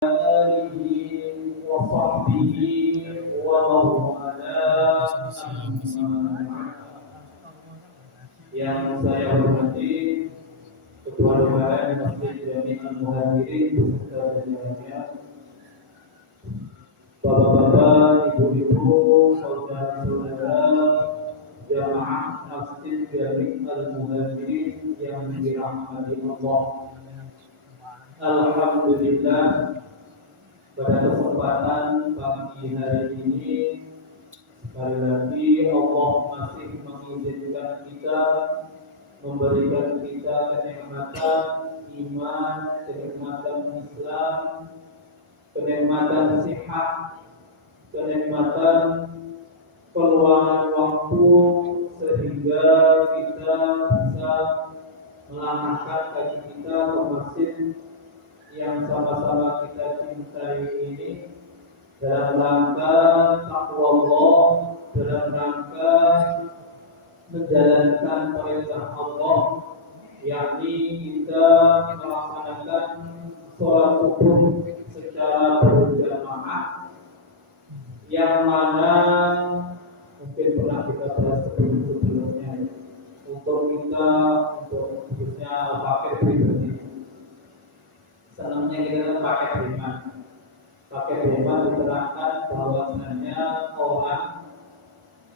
آله وصحبه ومن والاه أما yang saya hormati Ketua DPR Masjid Jami Al-Muhajirin beserta jajarannya, Bapak-bapak, Ibu-ibu, saudara-saudara jamaah Masjid Jami Al-Muhajirin yang dirahmati Allah. Alhamdulillah, pada kesempatan pagi hari ini sekali lagi Allah masih mengizinkan kita, memberikan kita kenikmatan iman, kenikmatan Islam, kenikmatan sihat, kenikmatan peluangan waktu, sehingga kita bisa melangkahkan kaki kita ke masjid yang sama-sama kita cintai ini dalam rangka takwa Allah, dalam rangka menjalankan perintah Allah, yakni kita melaksanakan sholat subuh secara berjamaah, yang mana mungkin pernah kita bahas sebelumnya untuk khususnya pakai pribadi. Senangnya kita pakai firman. Pakai firman diterangkan bahwasanya orang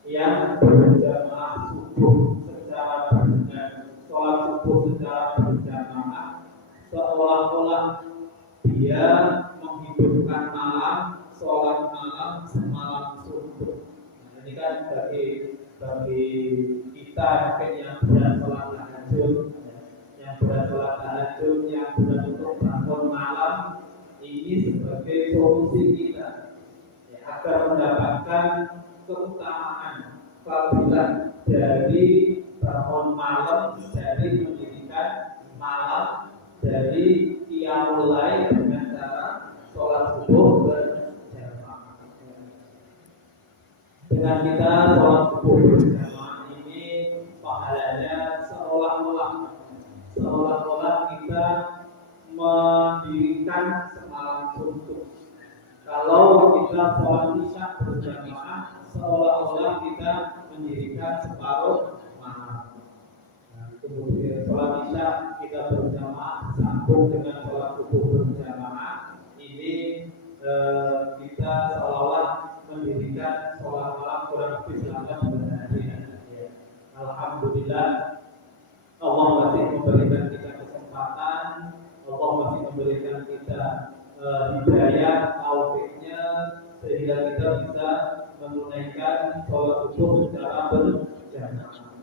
yang berjamaah subuh secara berjamaah, sholat subuh secara berjamaah, seolah-olah dia menghidupkan malam, sholat malam semalam subuh. Nah, ini kan bagi kita mungkin yang berat sholat tahajud, yang berat sholat tahajud, yang berat untuk bangun malam, ini sebagai solusi kita ya, agar mendapatkan keutamaan fadilah dari bangun malam, dari mendirikan malam, dari qiyamul lail dengan cara sholat subuh berjamaah. Dengan kita sholat subuh berjamaah ini pahalanya seolah-olah kita mendirikan semalam suntuk. Kalau kita sholat isya berjamaah, seolah-olah kita mendirikan separuh malam. Nah, kemudian sholat isya kita berjamaah sambung dengan sholat subuh berjamaah, ini kita seolah-olah mendirikan sholat malam kurang lebih selama 9 hari. Ya. Alhamdulillah, Allah masih memberikan kita kesempatan, Allah masih memberikan kita hidayah, taufiknya, sehingga kita bisa menunaikan sholat subuh secara berjamaah.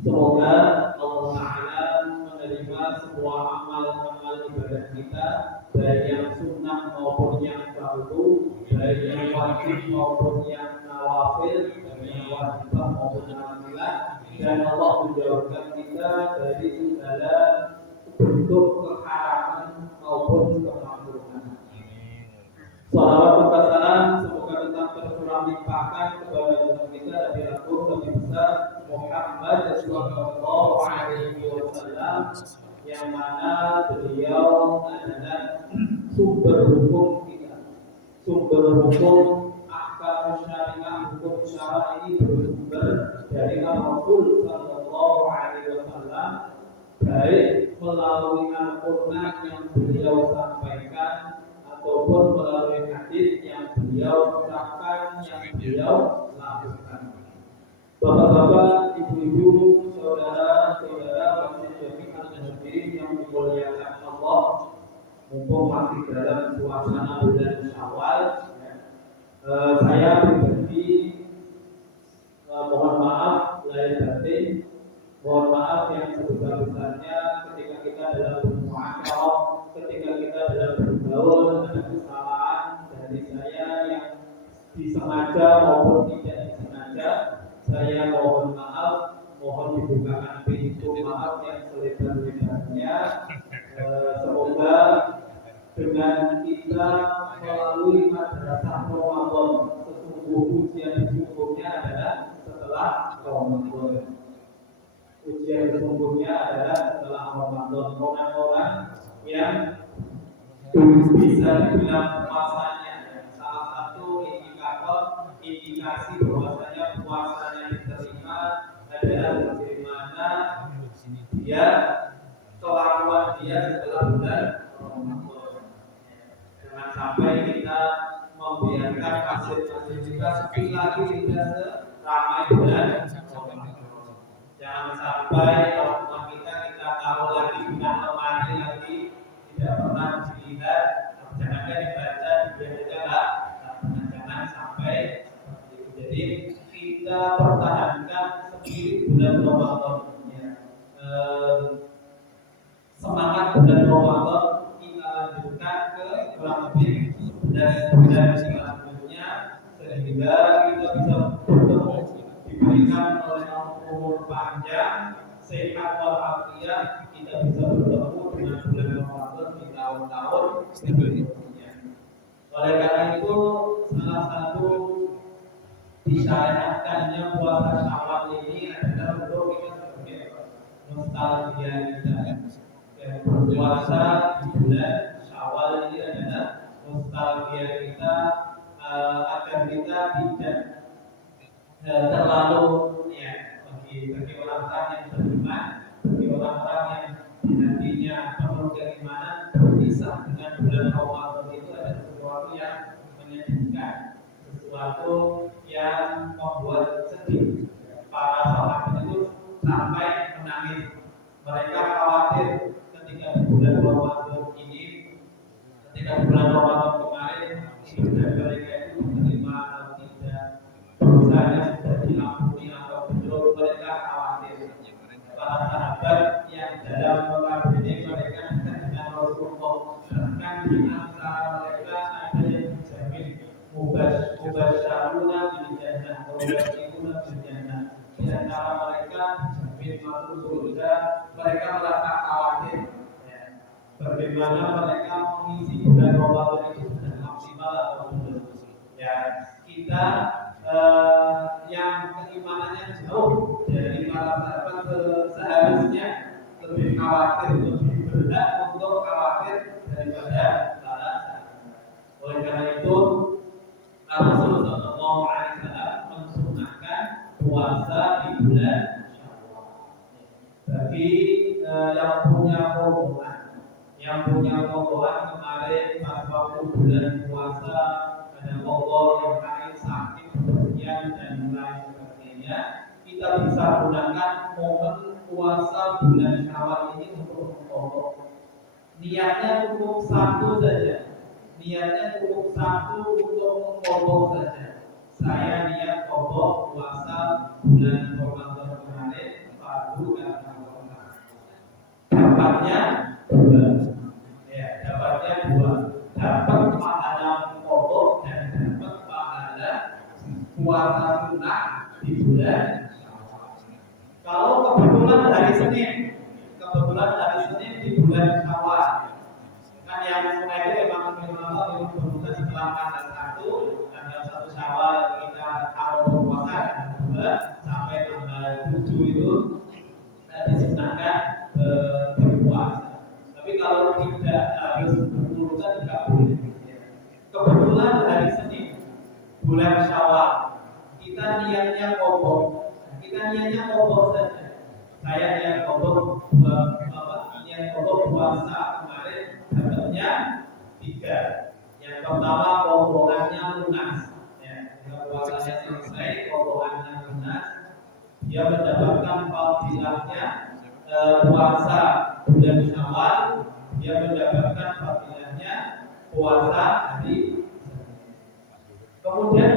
Semoga Allah Ta'ala menerima semua amal-amal ibadah kita, baik yang sunnah maupun yang fardu, baik yang wajib maupun yang nawafil, baik yang wajib maupun nafilah, dan Allah menjauhkan kita dari segala bentuk keharaman maupun kemakruhan. Salawat serta salam semoga tetap tercurah limpahkan kepada Tuhan kita Nabi Agung Nabi besar Muhammad Sallallahu Alaihi Wasallam, yang mana beliau adalah sumber hukum kita, sumber hukum ahkam syariah, hukum syara ini bersumber dari Rasul Sallallahu Alaihi Wasallam, baik melalui Al-Quran yang beliau sampaikan ataupun melalui hadis yang beliau ucapkan, yang beliau lakukan. Bapak-bapak, ibu-ibu, saudara-saudara Masjid Jami Al-Muhajirin yang dimuliakan Allah, mumpung masih dalam suasana bulan Syawal, saya pribadi mohon maaf lahir batin, mohon maaf yang sebesar-besarnya ketika kita dalam bermuamalah, ketika kita dalam bergaul ada kesalahan dari saya yang disengaja maupun tidak disengaja. Saya mohon maaf, mohon dibukakan pintu maaf yang selebar-lebarnya. Semoga dengan kita melalui madrasah Ramadan, ujian sesungguhnya adalah setelah Ramadan. Ujian sesungguhnya adalah setelah Ramadan. Orang-orang yang bisa dibilang puasanya. Salah satu indikasi bahwasanya puasanya diterima adalah bagaimana dia kelakuan dia setelah bulan Ramadan. Jangan sampai kita membiarkan masjid-masjid kita sepi lagi tidak seramai bulan Ramadan. Jangan sampai rumah kita taruh lagi tidak lemari lagi tidak pernah dilihat, jangan dibaca dibaca lah. Jangan sampai seperti itu. Jadi kita pertahankan spirit bulan Ramadan. Ya. Semangat bulan Ramadan kita lanjutkan ke kurang lebih 11 bulan selanjutnya sehingga kita bisa bertemu diberikan oleh umur panjang, sehat walafiat, kita bisa bertemu dengan bulan Ramadan di tahun-tahun berikutnya. Oleh karena itu salah satu disyariatkannya puasa Syawal ini adalah untuk kita sebagai nostalgia kita. Berpuasa di bulan Syawal ini adalah nostalgia kita agar kita tidak terlalu bagi orang-orang yang beriman, bagi orang-orang yang nantinya penuh keimanan berpisah dengan bulan Ramadan itu ada sesuatu yang menyedihkan, sesuatu yang membuat sedih. Para sahabat itu sampai menangis. Mereka khawatir ketika di bulan Ramadan ini, ketika bulan Ramadan kemarin, ibadah mereka itu diterima atau tidak, dosanya sudah diampuni atau belum, mereka khawatir. Para sahabat yang dalam mengabdi mereka dengan Rasulullah, bahkan di antara mereka ada yang dijamin mubasyaruna bil jannah, mubasyiruna bil jannah. Di antara mereka dijamin masuk surga, mereka merasa khawatir. Bagaimana mereka mengisi bulan Ramadan itu sudah maksimal atau belum? Ya, kita yang keimanannya jauh dari para sahabat seharusnya lebih khawatir, lebih berat untuk khawatir daripada para sahabat. Oleh karena itu Rasulullah SAW mensunahkan puasa di bulan Syawal. Bagi yang punya hubungan, kemarin pas waktu bulan puasa ada Allah yang lain sakit kemudian dan lain sebagainya, kita bisa gunakan momen puasa bulan Syawal ini untuk mengkodok. Niatnya cukup satu saja. Untuk mengkodok saja. Saya niat kodok puasa bulan Ramadan kemarin fardu karena Allah. Dapatnya dua, dapat pahala kodok dan dapat pahala puasa sunnah di bulan Syawal. Kalau kebetulan hari Senin di bulan Syawal, kan yang sunnah itu memang kebetulan setelah tanggal 1 Syawal kita harus berpuasa, dan 2 sampai tanggal 7 itu disunahkan berpuasa. Tapi kalau tidak harus berurusan tidak boleh. Kebetulan hari Senin bulan Syawal kita niatnya kodok saja. Saya niat kodok puasa kemarin dapatnya 3. Yang pertama kodokannya lunas. Puasanya selesai, kodokannya lunas. Dia mendapatkan fadilahnya puasa bulan Syawal. Dia mendapatkan fadilahnya puasa hari Kemudian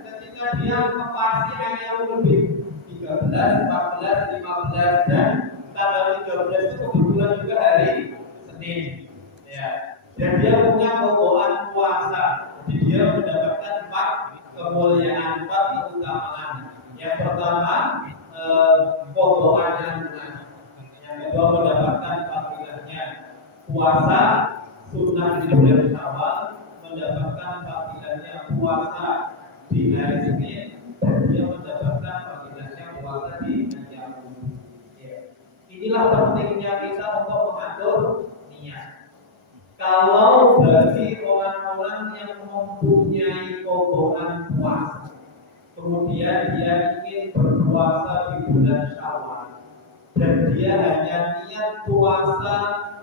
ketika dia pasti yang lebih 13, 14, 15 dan tanggal 13 itu kebetulan juga hari Senin. Ya. Dan dia punya kodokan puasa. Jadi dia mendapatkan 4 kemuliaan, 4 keutamaan. Yang pertama kodokannya lunas. Yang kedua mendapatkan fadilahnya puasa sunnah di bulan Syawal, mendapatkan fadilahnya puasa di hari Senin, dan dia mendapatkan fadilahnya puasa di Ayyam. Inilah pentingnya kita untuk mengatur niat. Kalau bagi orang-orang yang mempunyai kobohan puasa, kemudian dia ingin berpuasa di bulan Syawal, dan dia hanya niat puasa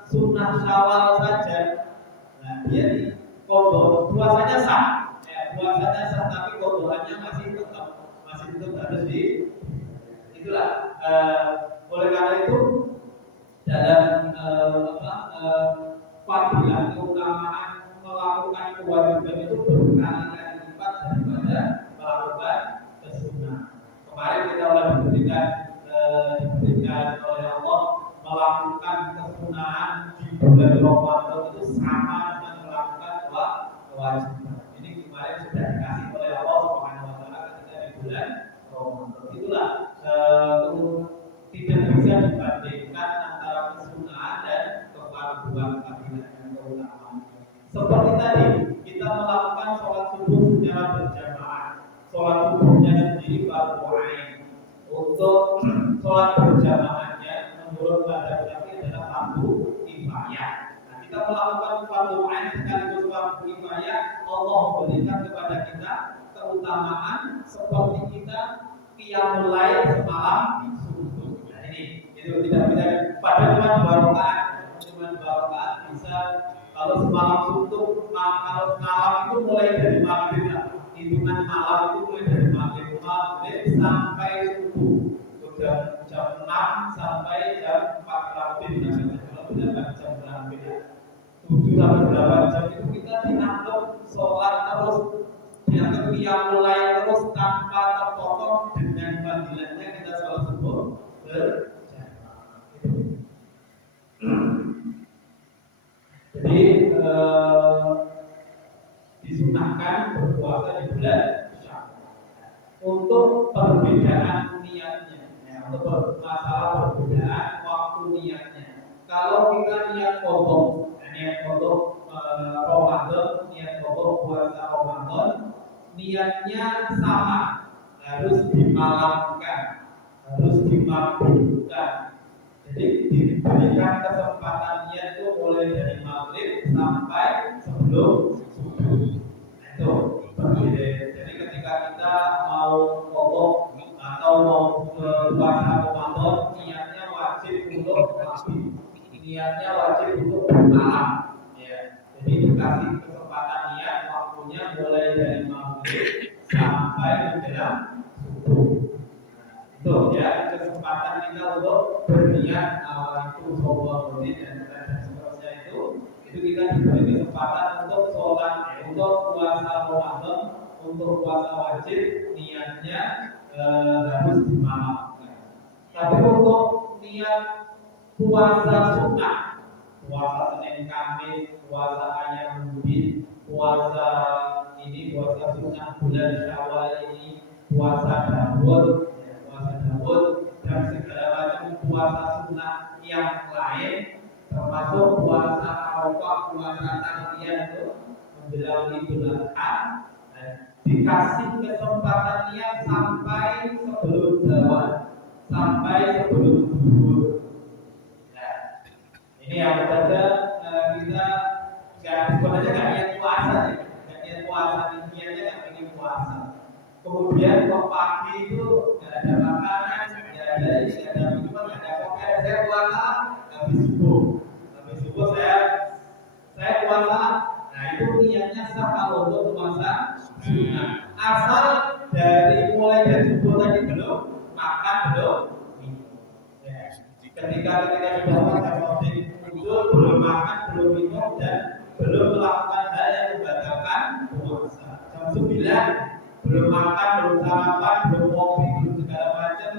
sunnah Syawal saja, nah dia puasanya sah, puasanya sah, tapi kobohannya masih tetap harus itulah. Oleh karena itu dalam fadilah keutamaan melakukan kewajiban itu berkali-kali lipat daripada melakukan kesunahan. Kemarin kita sudah diberikan oleh Allah melakukan kesunahan di bulan Ramadan itu sama dengan melakukan kewajiban. Ini kemarin sudah dikasih oleh Allah Subhanahu Wa Taala ketika di bulan Ramadan. Itulah tidak bisa dibandingkan antara kesunahan dan kefarduan fadilah yang keutamaan. Seperti tadi kita melakukan sholat subuh secara berjamaah, sholat subuhnya sendiri fardu ain. Untuk sholat berjamaahnya menurut mazhab Syafi'i adalah fardu kifayah. Nah, kita melakukan fardu ain sekaligus fardu kifayah, Allah berikan kepada kita keutamaan seperti kita qiyamul lail semalam subuh. Nah, itu tidak bisa. Padahal cuma 2 rakaat bisa. Kalau semalam suntuk, kalau malam itu mulai dari maghrib lah. Hitungan malam itu mulai dari maghrib sampai subuh. Sudah jam 6 sampai jam 4 lebih. Kalau tidak jam 6 7 sampai 8 jam itu kita dianggap sholat terus, dianggap qiyamul lail terus tanpa terpotong dengan fadilahnya kita sholat subuh Jadi disunahkan berpuasa di bulan Syawal. Untuk perbedaan niatnya, untuk masalah perbedaan waktu niatnya. Kalau kita niat qadha, Ramadan, niat qadha puasa Ramadan, niatnya sama, harus dimalamkan, harus dimabukkan. Jadi diberikan kesempatan niat itu mulai dari maghrib sampai sebelum subuh. Itu berbeda. Jadi ketika kita mau qadha atau mau puasa Ramadan, niatnya wajib untuk maghrib, niatnya wajib untuk malam. Ya. Jadi dikasih kesempatan niat waktunya mulai dari maghrib sampai menjelang subuh. Itu ya kesempatan kita untuk berniat itu sholat dan seterusnya itu kita diberi kesempatan untuk sholat, untuk puasa Ramadan, untuk puasa wajib niatnya harus dimalamkan. Tapi untuk niat puasa sunnah, puasa Senin Kamis, puasa ayam unggun, puasa sunnah bulan Syawal ini, puasa Daud dan segala macam puasa sunnah yang lain, termasuk puasa Arafah, puasa Tarwiyah itu menjelang Idul Adha, dikasih kesempatan niat sampai sebelum zawal, sampai sebelum zuhur. Nah, ini yang saja kita sebenarnya nggak niat puasa, niatnya nggak ingin puasa. Kemudian kok pagi itu nggak ada makanan, nggak ada minuman, nggak ada kopi, saya puasa habis subuh saya puasa. Nah itu niatnya sah kalau untuk puasa sunnah, asal mulai dari subuh tadi belum makan, belum minum. Ya. Ketika sudah makan muncul, belum makan, belum minum, dan belum melakukan hal yang membatalkan puasa. Jam 9 belum makan, belum sarapan, belum kopi, belum segala macam.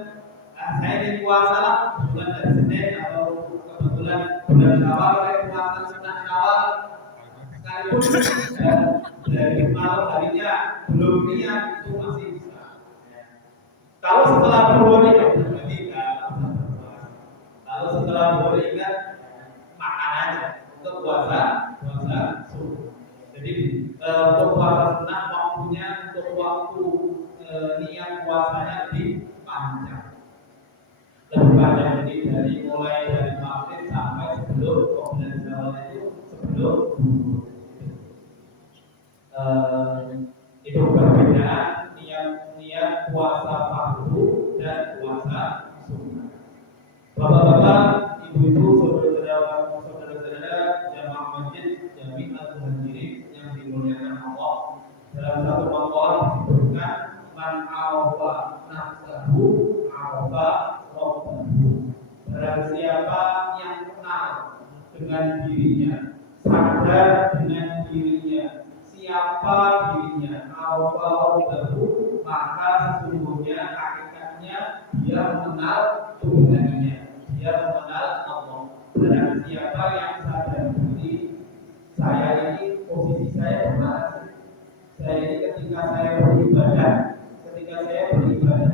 Nah, saya ingin puasa lah bulan dari Senin atau kebetulan bulan Syawal, saya puasa sunnah Syawal. Sekalipun dari malam harinya belum niat itu masih bisa. Kalau setelah zuhur berarti kalau setelah zuhur ingat makan aja untuk puasa subuh. Jadi untuk puasa sunnah waktunya, untuk waktu niat puasanya lebih panjang. Jadi mulai dari maghrib sampai sebelum gunung. Itu perbedaan niat puasa fardu dan puasa sunnah. Bapak-bapak, ibu-ibu, saudara-saudara jamaah masjid Jami Al-Muhajirin yang dimuliakan Allah. Dalam satu maqalah disebutkan man awa nafsahu awa rabbahu. Barang siapa yang kenal dengan dirinya, sadar dengan dirinya, siapa dirinya, awa rabbahu, maka sesungguhnya hakikatnya dia mengenal Tuhannya, dia mengenal Allah. Barang siapa yang sadar diri, saya ini posisi saya benar. Saya ini ketika saya beribadah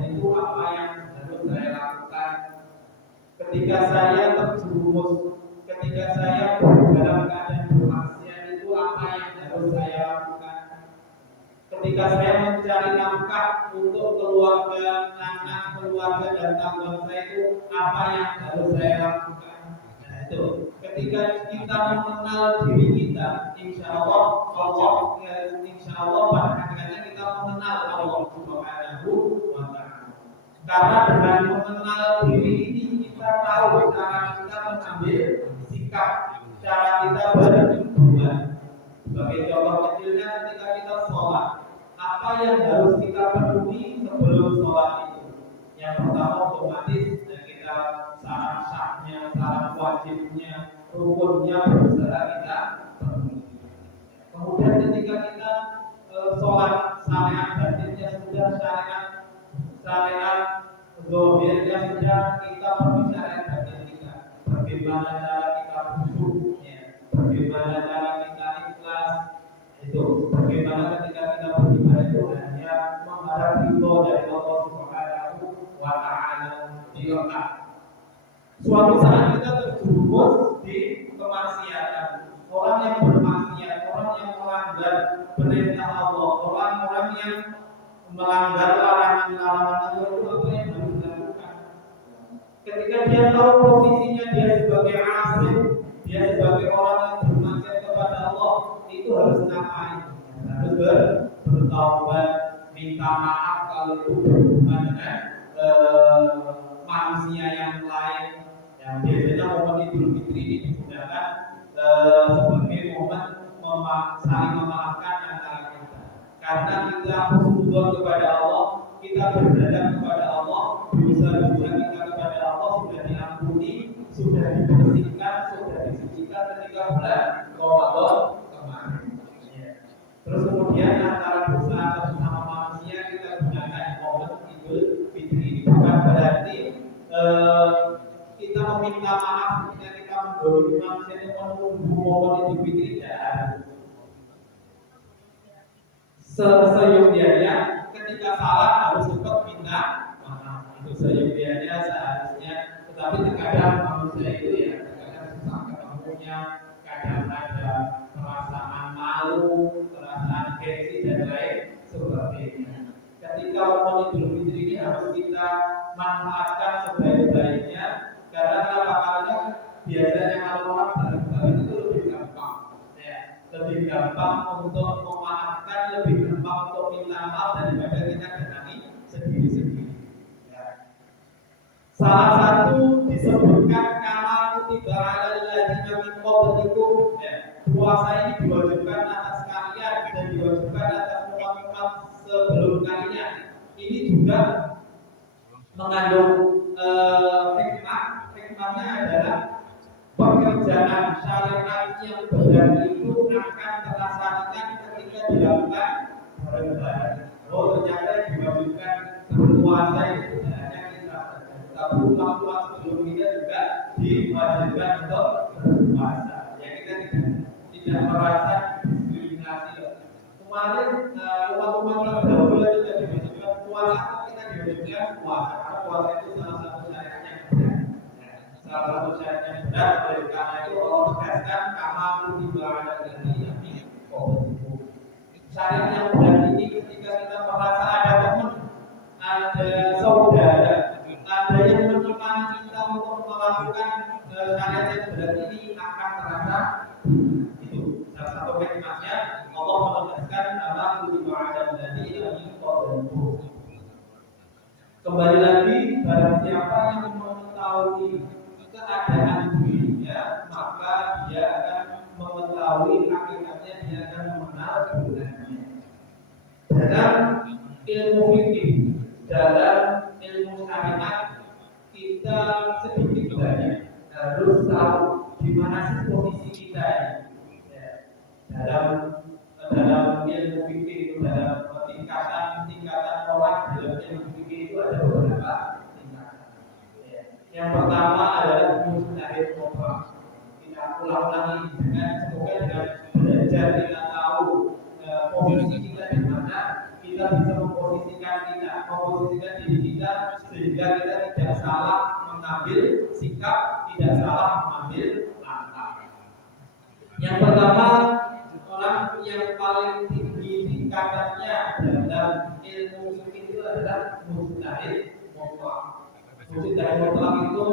itu apa yang harus saya lakukan. Ketika saya terjerumus, ketika saya dalam keadaan bermaksiat itu apa yang harus saya lakukan. Ketika saya mencari nafkah untuk keluarga, anak, keluarga dan tanggungan saya itu apa yang harus saya lakukan. Nah itu, ketika kita mengenal diri kita, insya Allah pada hakikatnya kita mengenal Allah Subhanahu wa Ta'ala. Karena dengan mengenal diri ini kita tahu cara kita mengambil sikap, cara kita berhubungan. Sebagai contoh kecilnya ketika kita sholat, apa yang harus kita penuhi sebelum sholat itu? Yang pertama otomatis kita syarat sahnya, syarat wajibnya, rukunnya berusaha kita penuhi. Kemudian ketika kita sholat, syariat batinnya sudah, syariat zahirnya sudah, kita penuhi syariat batin kita. Bagaimana cara kita khusyuk, bagaimana cara kita ikhlas, itu bagaimana ketika kita beribadah itu hanya mengharap ridho dari Allah Subhanahu wa Ta'ala. Suatu saat kita terjerumus di kemaksiatan. Orang yang bermaksiat, orang yang melanggar perintah Allah, orang-orang yang melanggar larangan-larangan Allah itu apa yang harus dilakukan? Ketika dia tahu posisinya dia sebagai asim, dia sebagai orang yang bermaksiat kepada Allah, itu harus ngapain? Harus bertaubat, minta maaf kalau itu berhubungan dengan manusia yang lain. Yang biasanya momen Idul Fitri ini digunakan sebagai momen saling memaafkan antara kita. Karena kita husnudzon kepada Allah, kita berdendam kepada Allah, dosa-dosa kita kepada Allah sudah diampuni, sudah dibersihkan, sudah disucikan ketika bulan Ramadan kemarin. Terus kemudian antara dosa atau sesama manusia kita gunakan momen Idul Fitri. Bukan berarti kita meminta maaf ketika kita mendolimi manusia yang menunggu momen Idul Fitri, tidak. Seyogianya ketika salah harus cepat minta maaf. Itu seyogianya seharusnya. Tetapi terkadang manusia itu ya terkadang susah ketemunya, kadang ada perasaan malu, perasaan gengsi dan lain sebagainya. Ketika momen Idul Fitri ini harus kita manfaatkan sebaik-baiknya. Karena karena biasanya kalau orang bareng-bareng itu lebih gampang, lebih gampang untuk memaafkan, lebih gampang untuk minta maaf daripada kita datangi sendiri-sendiri. Salah satu disebutkan kama kutiba alal ladzina min qablikum. Puasa ini diwajibkan atas kalian dan diwajibkan atas umat-umat sebelum kalian. Ini juga mengandung hikmahnya adalah pekerjaan syariat yang benar itu akan terlaksanakan ketika dilakukan bareng-bareng. Oh ternyata diwajibkan berpuasa itu tidak hanya kita saja, tapi umat-umat sebelum kita juga diwajibkan untuk berpuasa. Ya kita tidak merasa diskriminasi. Kemarin umat-umat terdahulu itu tidak diwajibkan puasa, kita diwajibkan puasa. Karena puasa itu salah satu syariat yang benar. Salah satu syarat yang benar, oleh karena itu Allah tegaskan kama kutiba alal ladzina min qablikum. Syariat yang benar ini ketika kita merasa ada teman, ada saudara, ada yang menemani kita untuk melakukan syariat yang benar ini akan terasa itu. Kembali lagi, barang siapa yang mengetahui keadaan dirinya, maka dia akan mengetahui hakikatnya, dia akan mengenal bulannya. Dalam ilmu fikih, dalam ilmu syariat, kita sedikit banyak harus tahu di mana sih posisi kita ini. Ya. Dalam ilmu fikih itu, dalam tingkatan orang dalam ilmu fikih itu ada beberapa tingkatan. Ya. Yang pertama adalah mujtahid mutlak. Kita ulang-ulangi dengan semoga dengan belajar kita tahu posisi kita di mana, kita bisa memposisikan diri kita sehingga kita tidak salah mengambil sikap, tidak salah mengambil langkah. Yang pertama, orang yang paling tinggi tingkatannya dalam ilmu fikih itu adalah mujtahid mutlak. Mujtahid mutlak itu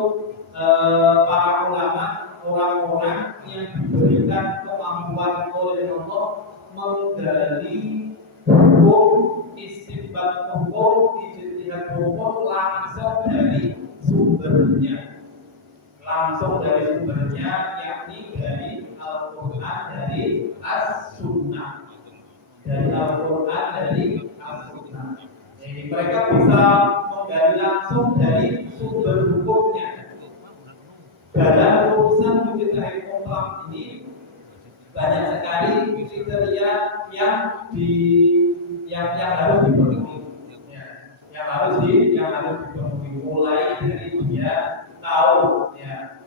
para ulama, orang-orang yang diberikan kemampuan oleh Allah menggali hukum, istinbat hukum, ijtihad hukum langsung dari sumbernya, yakni dari Al-Quran, dari As-Sunnah, Jadi mereka bisa menggali langsung dari sumber hukumnya. Dalam urusan mujtahid mutlak ini banyak sekali kriteria yang harus dipenuhi. Yang harus dipenuhi, mulai dari dia tahu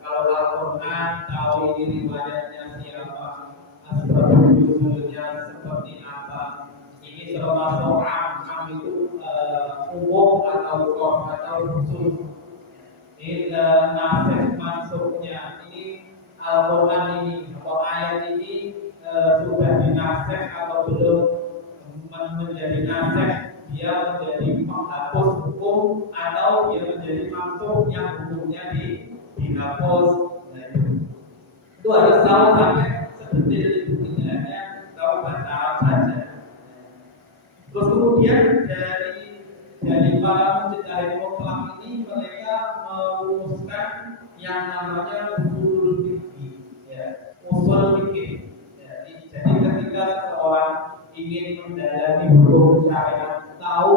kalau Al-Quran, tahu ini riwayatnya siapa, asbabun nuzulnya seperti apa. Ini termasuk am itu umum atau khusus. Ini nasikh mansuknya, ini Al-Quran ini atau ayat ini sudah dinasikh atau belum menjadi nasikh, dia menjadi menghapus hukum atau dia menjadi mansukh yang hukumnya dihapus. Itu harus tahu sampai sedetil itu, tidak hanya tahu bahasa Arab saja. Terus kemudian dari para mujtahid mutlak ini, mereka merumuskan yang namanya usul fikih, usul fikih. Jadi ketika seseorang ingin mendalami hukum syariat, tahu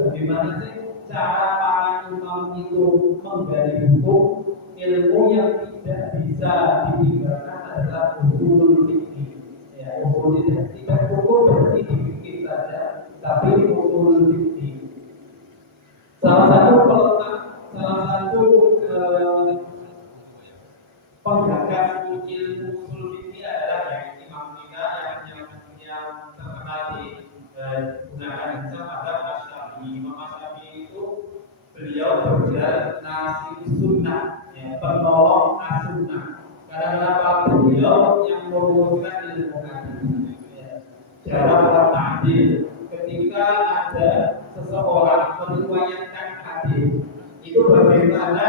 bagaimana sih cara para imam itu menggali hukum, ilmu yang tidak bisa ditinggalkan adalah usul fikih. Usul tidak hukum berarti di fikih saja, tapi usul fikih. Salah satu penggagas ilmu usul fikih adalah imam kita yang terkenal digunakan pada Asy-Syafi'i. Imam Asy-Syafi'i itu beliau bergelar nasib sunnah, penolong as-sunnah. Karena kenapa? Beliau yang merumuskan ilmu hadis, jarak ta'dil. Ketika ada seseorang meriwayatkan hadis, itu bagaimana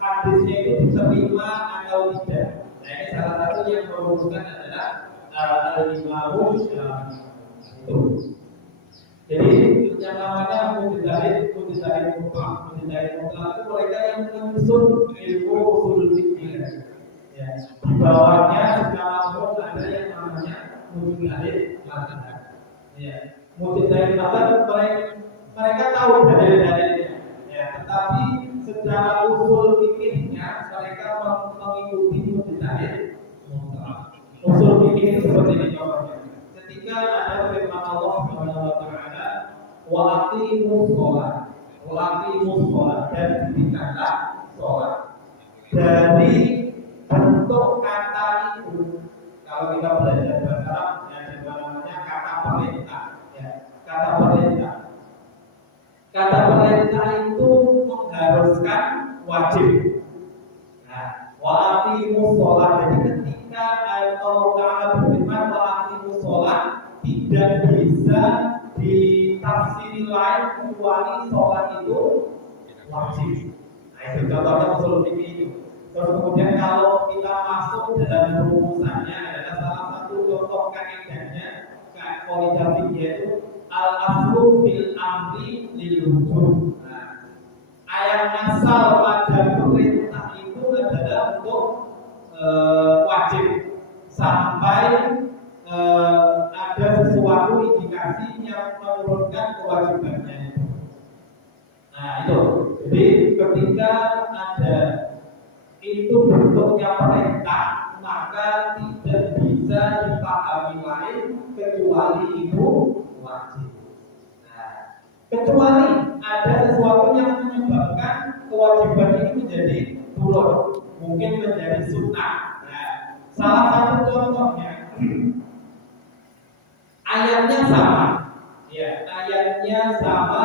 hadisnya itu diterima atau tidak. Nah, ini salah satu yang merumuskan adalah Al-Imam Syafi'i. Jadi yang namanya mujtahid mutlak itu mereka yang menyusun ilmu usul fikih. Di bawahnya secara umum ada yang namanya mujtahid mazhab. Mujtahid mazhab mereka tahu dalil-dalilnya, tetapi secara usul fikihnya mereka mengikuti mujtahid mutlak. Usul fikih itu seperti ini contohnya. Ketika ada firman Allah Subhanahu wa taala, wa aqimus shalah, dan didirikanlah sholat. Dari bentuk kata itu, kalau kita belajar bahasa Arab, ada namanya kata perintah. Kata perintah itu mengharuskan wajib. Wa aqimus shalah. Jadi ketika Allah Ta'ala berfirman wa aqimus shalah, tidak bisa ditafsiri lain kecuali sholat itu wajib. Nah, itu contohnya usul fikih itu. Terus kemudian kalau kita masuk dalam rumusannya, adalah salah satu contoh kaidahnya, kaidah fikih itu al aslu fil amri lil wujub. Nah, yang asal pada perintah itu adalah untuk wajib sampai ada sesuatu indikasi yang menurunkan kewajibannya. Nah itu, jadi ketika ada itu bentuknya perintah, maka tidak bisa dipahami lain kecuali itu wajib. Nah, kecuali ada sesuatu yang menyebabkan kewajiban ini menjadi turun, mungkin menjadi sunnah. Nah, salah satu contohnya ayatnya sama, ya ayatnya sama,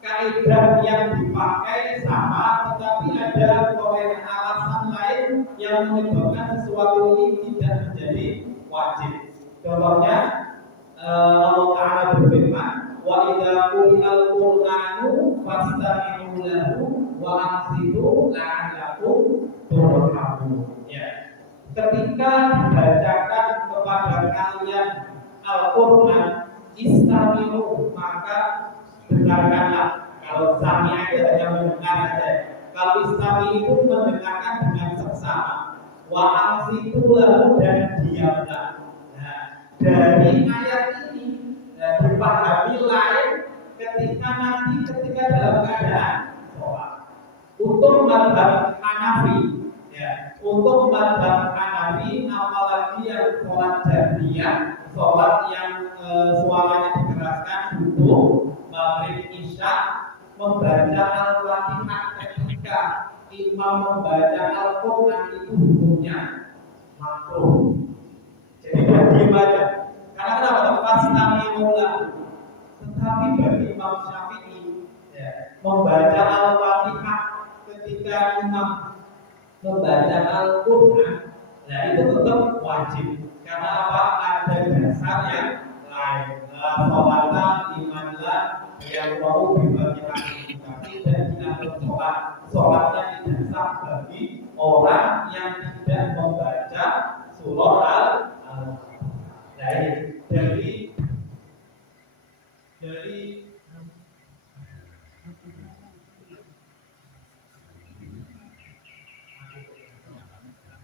kaidah yang dipakai sama, tetapi ada alasan lain yang menyebabkan sesuatu ini tidak menjadi wajib. Contohnya Allah Ta'ala berfirman, wa idza quri'al qur'anu fastami'u lahu wa ansitu la'allakum turhamun. Ya. Ketika dibacakan kepada kalian Al-Qur'an, istami'u, maka dengarkanlah. Kalau sami itu hanya mendengar saja. Kalau istami itu mendengarkan dengan seksama. Wa ansitu lahu, dan diamlah. Nah, dari ayat ini dipahami lain ketika dalam keadaan sholat. Untuk mazhab Hanafi, ya, untuk mazhab Hanafi, apalagi yang sholat jahriyah, sholat yang suaranya dikeraskan duduk, maghrib isya, membaca Al-Fatihah ketika imam membaca Al-Quran itu hukumnya makruh. Jadi dia baca. Karena kenapa? Fastami'ulah. Tetapi bagi Imam Syafi'i, ya, membaca Al-Fatihah ketika imam membaca Al-Quran, nah itu tetap wajib. Karena apa? Ada dasar yang lain. Sholata imanlah yang mau dibagi tapi dan tidak sholatnya tidak sah bagi orang yang tidak membaca surah Al-Fatihah.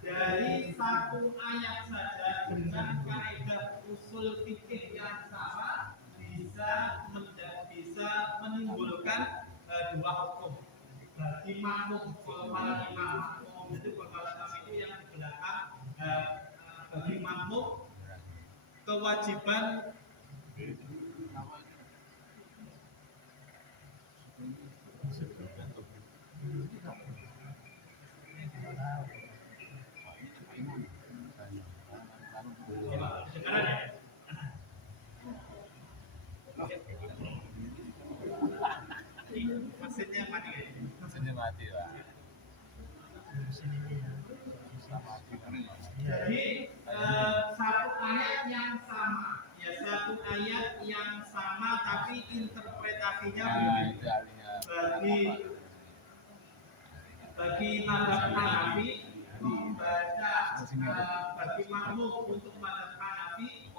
Dari satu ayat saja dengan kaidah usul fikih yang sama bisa menimbulkan dua hukum bagi makmum. Kalau imam makmum itu kalau kami itu yang di belakang, bagi makmum kewajiban Mesinnya mati Pak. Jadi satu ayat yang sama, ya satu ayat yang sama tapi interpretasinya berbeda. Bagi mazhab Hanafi membaca, bagi makmum untuk mazhab Hanafi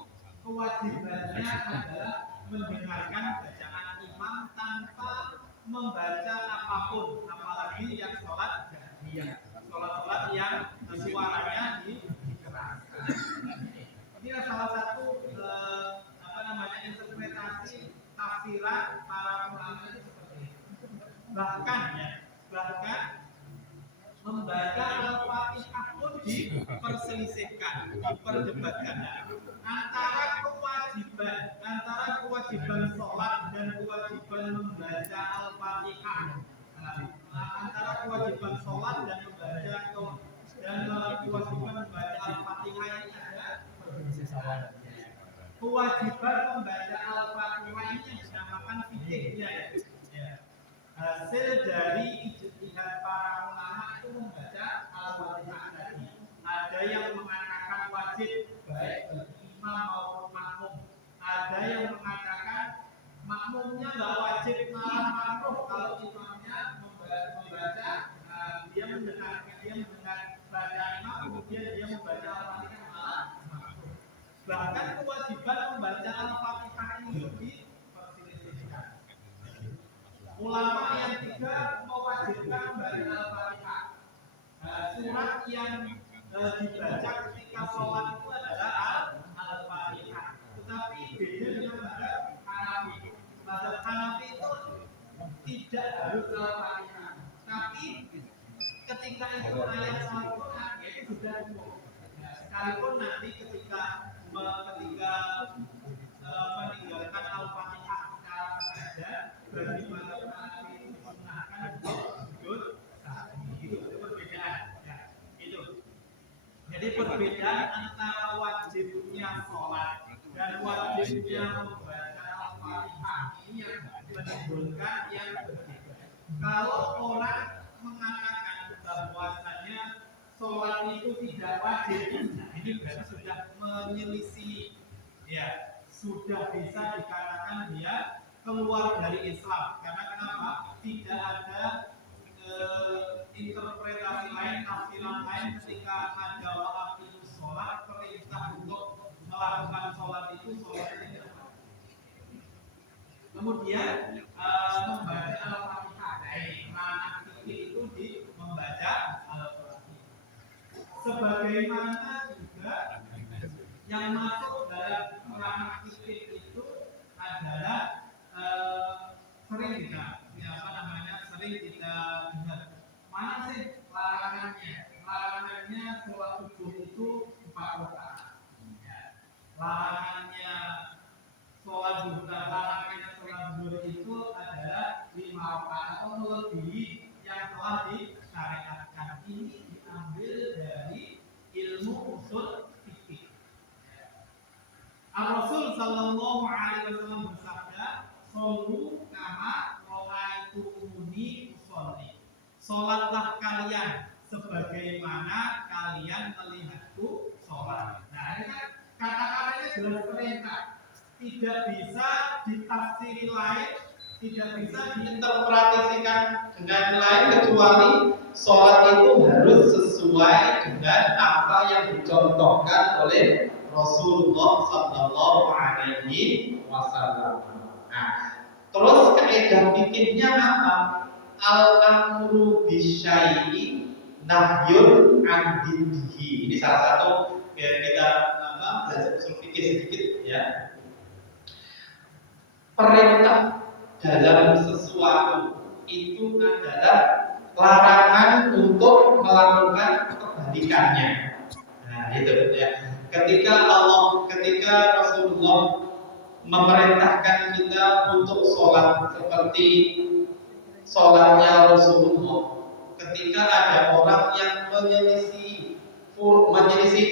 kewajibannya adalah mendengarkan bacaan imam tanpa membaca apapun, apalagi yang sholat jahriyah, sholat yang suaranya dikeraskan. Ini salah satu interpretasi tafsiran para ulama itu seperti itu. Bahkan membaca Al-Fatihah pun diperselisihkan, diperdebatkan antara kewajiban sholat dan kewajiban membaca Al-Fatihah. Antara kewajiban sholat dan kewajiban membaca Al-Fatihah ini ada perbedaan. Kewajiban membaca Al-Fatihah ini dinamakan fikihnya, ya. Hasil dari ijtihad para ulama itu membaca Al-Fatihah tadi. Ada yang mengatakan wajib baik bagi imam maupun makmum. Ada yang mengatakan makmumnya nggak wajib, malah makruh kalau imamnya membaca, dia mendengar baca imam, kemudian dia membaca Al-Fatihah, malah makruh. Bahkan kewajiban membaca Al-Fatihah ini diperselisihkan. Ulama yang tiga mewajibkan tidak harus Al-Fatihah. Tapi ketika itu ayat Al-Quran itu sudah cukup. Ya, sekalipun nanti ketika meninggalkan Al-Fatihah secara sengaja bagi masyarakat disunahkan sujud sahwi. Itu perbedaan. Ya, itu. Jadi perbedaan antara wajibnya sholat dan wajibnya membaca Al-Fatihah ini yang menimbulkan yang berbeda. Kalau orang mengatakan bahwasanya sholat itu tidak wajib, nah ini berarti sudah menyelisih, ya sudah bisa dikatakan dia keluar dari Islam. Karena kenapa? Tidak ada interpretasi lain, tafsiran lain ketika ada waqatus sholat, perintah untuk melakukan sholat itu sholat ini. Kemudian membaca Al-Fatihah, anak kecil itu di membaca Al-Fatihah. Sebagaimana juga yang masuk dalam anak kecil itu adalah sering kita dengar. Mana sih larangannya? Larangannya sholat subuh itu 4 rakaat. Ya. Larangannya sholat zuhur itu adalah 5 rakaat atau melebihi yang telah disyariatkan. Ini diambil dari ilmu usul fikih. Al-Rasul sallallahu alaihi wasallam bersabda, "Shollu kama ra'aitumuni usolli." Sholatlah kalian sebagaimana kalian melihatku sholat. Nah, ini kan kata-katanya jelas perintah. Tidak bisa ditafsiri lain, tidak bisa diinterpretasikan dengan lain kecuali sholat itu harus sesuai dengan apa yang dicontohkan oleh Rasulullah Sallallahu Alaihi Wasallam. Nah, terus kaidah fikihnya apa? Al-amru bisyai'i nahyun an diddihi. Ini salah satu ya, kita belajar usul fikih sedikit ya. Perintah dalam sesuatu itu adalah larangan untuk melakukan kebalikannya. Nah, itu ya. Ketika Rasulullah memerintahkan kita untuk sholat seperti sholatnya Rasulullah, ketika ada orang yang menyelisih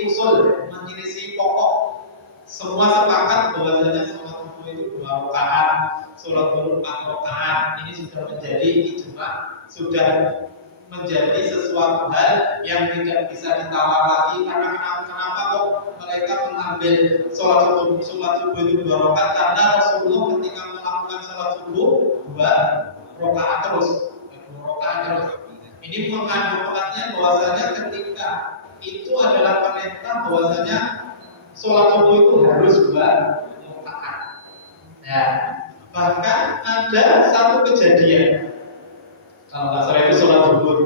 usul, menyelisih pokok, semua sepakat bahwasanya sholat subuh itu 2 rakaat, sholat zuhur 4 rakaat. Ini sudah menjadi ijma, sudah menjadi sesuatu hal yang tidak bisa ditawar lagi. Karena kenapa kok mereka mengambil sholat subuh itu 2 rakaat? Karena Rasulullah ketika melakukan sholat subuh 2 rakaat terus. Ini mengandung pengertian bahwasanya ketika itu adalah perintah bahwasanya sholat subuh itu harus 2 rakaat. Ya, bahkan ada satu kejadian. Kalau nggak salah itu sholat zuhur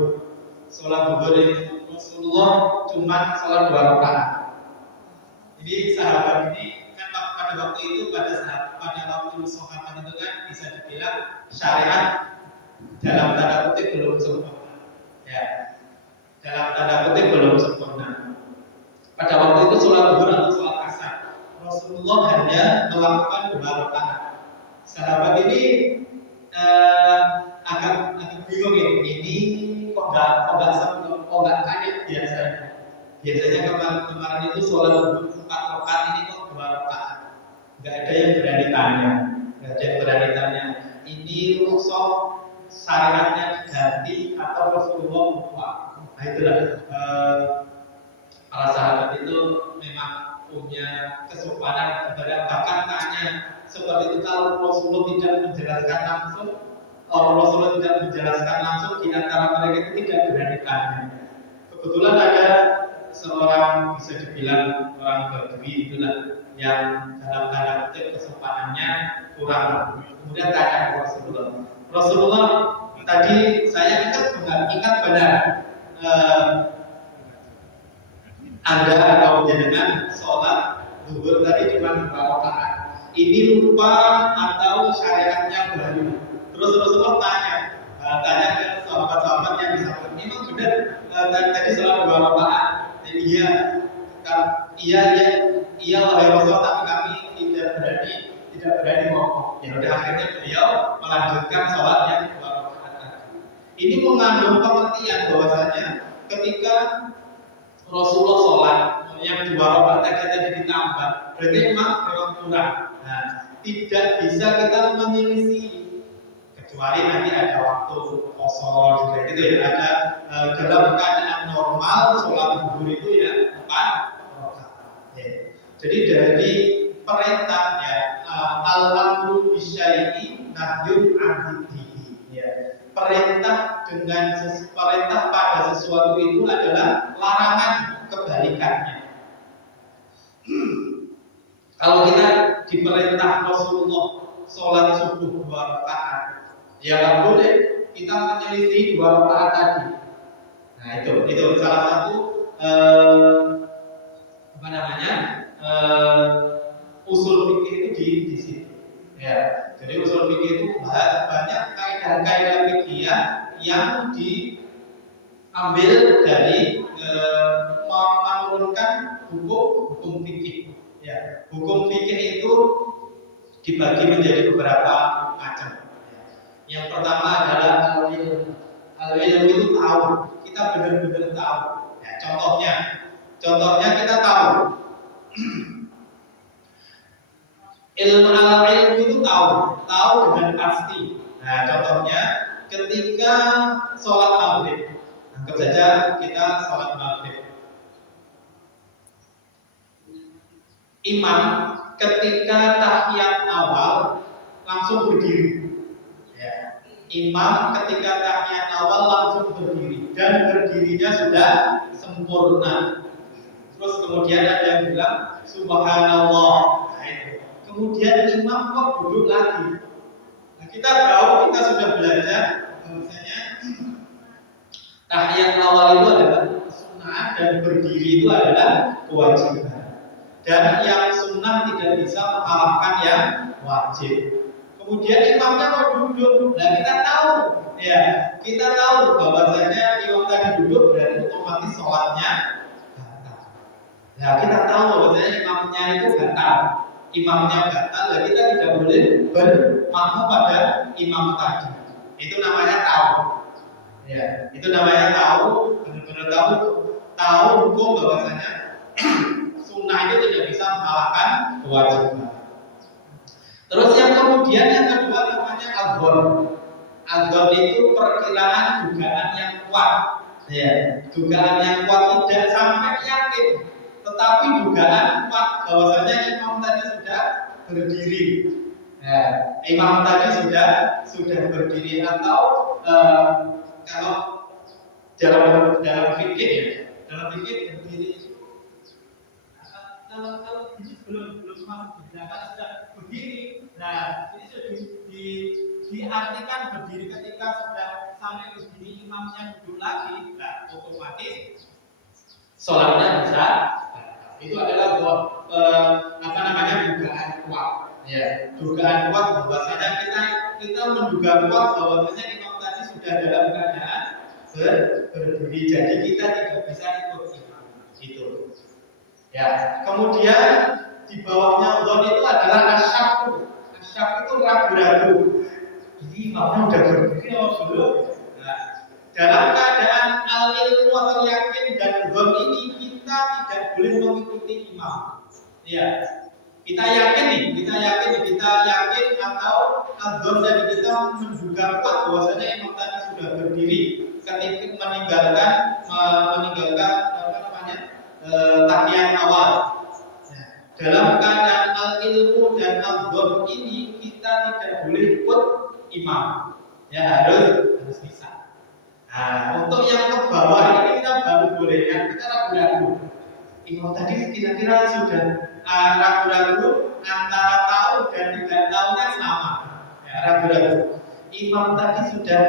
itu Rasulullah cuma sholat 2 rakaat. Jadi sahabat ini kan pada waktu itu pada waktu sahabat itu kan bisa dibilang syariat dalam tanda kutip belum sempurna. Ya, dalam tanda kutip belum sempurna. Pada waktu itu sholat zuhur atau sholat asar, Rasulullah hanya melakukan 2 rakaat. Sahabat ini agak bingung ya, ini kok nggak kayak biasanya. Biasanya kemarin itu sholat 4 rakaat, ini kok 2 rakaat. Nggak ada yang berani tanya. Ini rukhsah syariatnya diganti atau Rasulullah lupa. Nah itulah para sahabat itu memang punya kesopanan kepada, bahkan tanya seperti itu. Kalau Rasulullah tidak menjelaskan langsung, di antara mereka itu tidak berani tanya. Kebetulan ada seorang, bisa dibilang orang Badui itulah, yang dalam tanda kutip kesopanannya kurang. Kemudian tanya ke Rasulullah, tadi saya ingat benar Anda atau jenengan sholat zuhur tadi cuma 2 rakaat. Ini lupa atau syariatnya baru? Terus Rasulullah tanya ke sahabat-sahabat yang di samping, memang benar tadi sholat 2 rakaat? Iya, iya, iya, iya wahai Rasul, tapi kami tidak berani ngomong. Ya udah, akhirnya beliau melanjutkan sholat yang 2 rakaat tadi. Ini mengandung pengertian bahwasanya ketika Rasulullah sholat yang 2 rakaat tadi ditambah, berarti memang kurang. Nah, tidak bisa kita menyelisih kecuali nanti ada waktu kosong juga gitu ya, ada dalam keadaan normal sholat zuhur itu ya 4 rakaat. Ya. Jadi dari perintah ya al-amru bisyai'i nahyun 'anil ya. Perintah pada sesuatu itu adalah larangan kebalikannya. Kalau kita diperintah Rasulullah sholat subuh 2 rakaat, ya nggak boleh kita menyelisih 2 rakaat tadi. Nah itu salah satu usul fikih itu di situ. Ya, jadi usul fikih itu banyak kaidah-kaidah fikih yang diambil dari menurunkan hukum fikih. Ya, hukum fikih itu dibagi menjadi beberapa macam. Yang pertama adalah al-ilmu itu tahu, kita benar-benar tahu. Ya, contohnya kita tahu ilmu itu tahu dengan pasti. Nah, contohnya ketika sholat maghrib, anggap saja kita sholat maghrib. Imam ketika tahiyat awal langsung berdiri. Ya. Imam ketika tahiyat awal langsung berdiri dan berdirinya sudah sempurna. Terus kemudian ada yang bilang subhanallah. Nah, itu. Kemudian imam kok duduk lagi. Nah, kita tahu, kita sudah belajar bahwasanya tahiyat awal itu adalah sunnah dan berdiri itu adalah kewajiban. Dan yang sunnah tidak bisa mengalahkan yang wajib. Kemudian imamnya mau duduk, nah kita tahu bahwasanya imam tadi duduk berarti otomatis sholatnya batal. Nah kita tahu bahwasanya imamnya batal, nah kita tidak boleh bermakmum pada imam tadi. Itu namanya tahu. Ya, itu namanya tahu, benar-benar tahu hukum bahwasanya sunnah itu tidak bisa mengalahkan kewajiban. Terus yang kedua namanya al-dhon. Al-dhon itu perkiraan dugaan yang kuat. Ya, dugaan yang kuat tidak sampai yakin, tetapi dugaan kuat bahwasanya imam tadi sudah berdiri. Ya, imam tadi sudah berdiri atau kalau dalam fikih ya, dalam fikih berdiri kalau ini belum masuk gerakan sudah berdiri. Nah, ini sudah diartikan berdiri ketika sudah sampai berdiri imamnya duduk lagi. Nah, otomatis sholatnya bisa. Itu adalah dugaan kuat. Ya, dugaan kuat bahwasanya kita menduga kuat bahwasanya imam tadi sudah dalam keadaan berdiri, jadi kita tidak bisa ikut imam. Itu. Ya, kemudian di bawahnya dhon itu adalah asyak. Asyak itu ragu-ragu. Ini imamnya udah berdiri atau belum? Nah, dalam keadaan al-ilmu atau yakin dan dhon ini kita tidak boleh mengikuti imam. Ya, kita yakin atau al-dhon dari kita menduga kuat bahwasanya imam tadi sudah berdiri ketika meninggalkan tahiyat awal. Nah, dalam keadaan al-ilmu dan al-dhon ini kita tidak boleh ikut imam. Ya harus bisa. Nah, untuk yang ke bawah ini kita baru boleh kan, kita ragu-ragu. Imam tadi kira-kira sudah ragu-ragu antara tahu dan tidak tahunya sama. Ya, ragu-ragu. Imam tadi sudah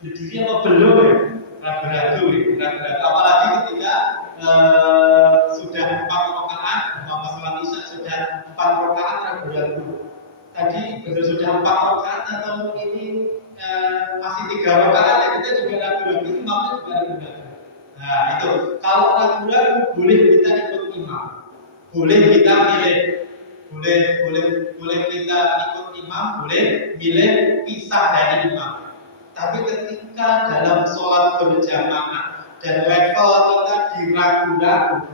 berdiri apa belum ya? Ragu-ragu. Apalagi ketika sudah 4 rakaat, Muhammad sholat isya sudah 4 rakaat ragu-ragu. tadi benar sudah 4 rakaat atau ini masih 3 rakaat, ya kita juga ragu-ragu, imamnya juga ragu-ragu. Nah itu, kalau ragu-ragu boleh kita ikut imam, boleh kita milih, boleh kita ikut imam, boleh milih pisah dari imam. Tapi ketika dalam sholat berjamaah dan level kita diragu-ragu,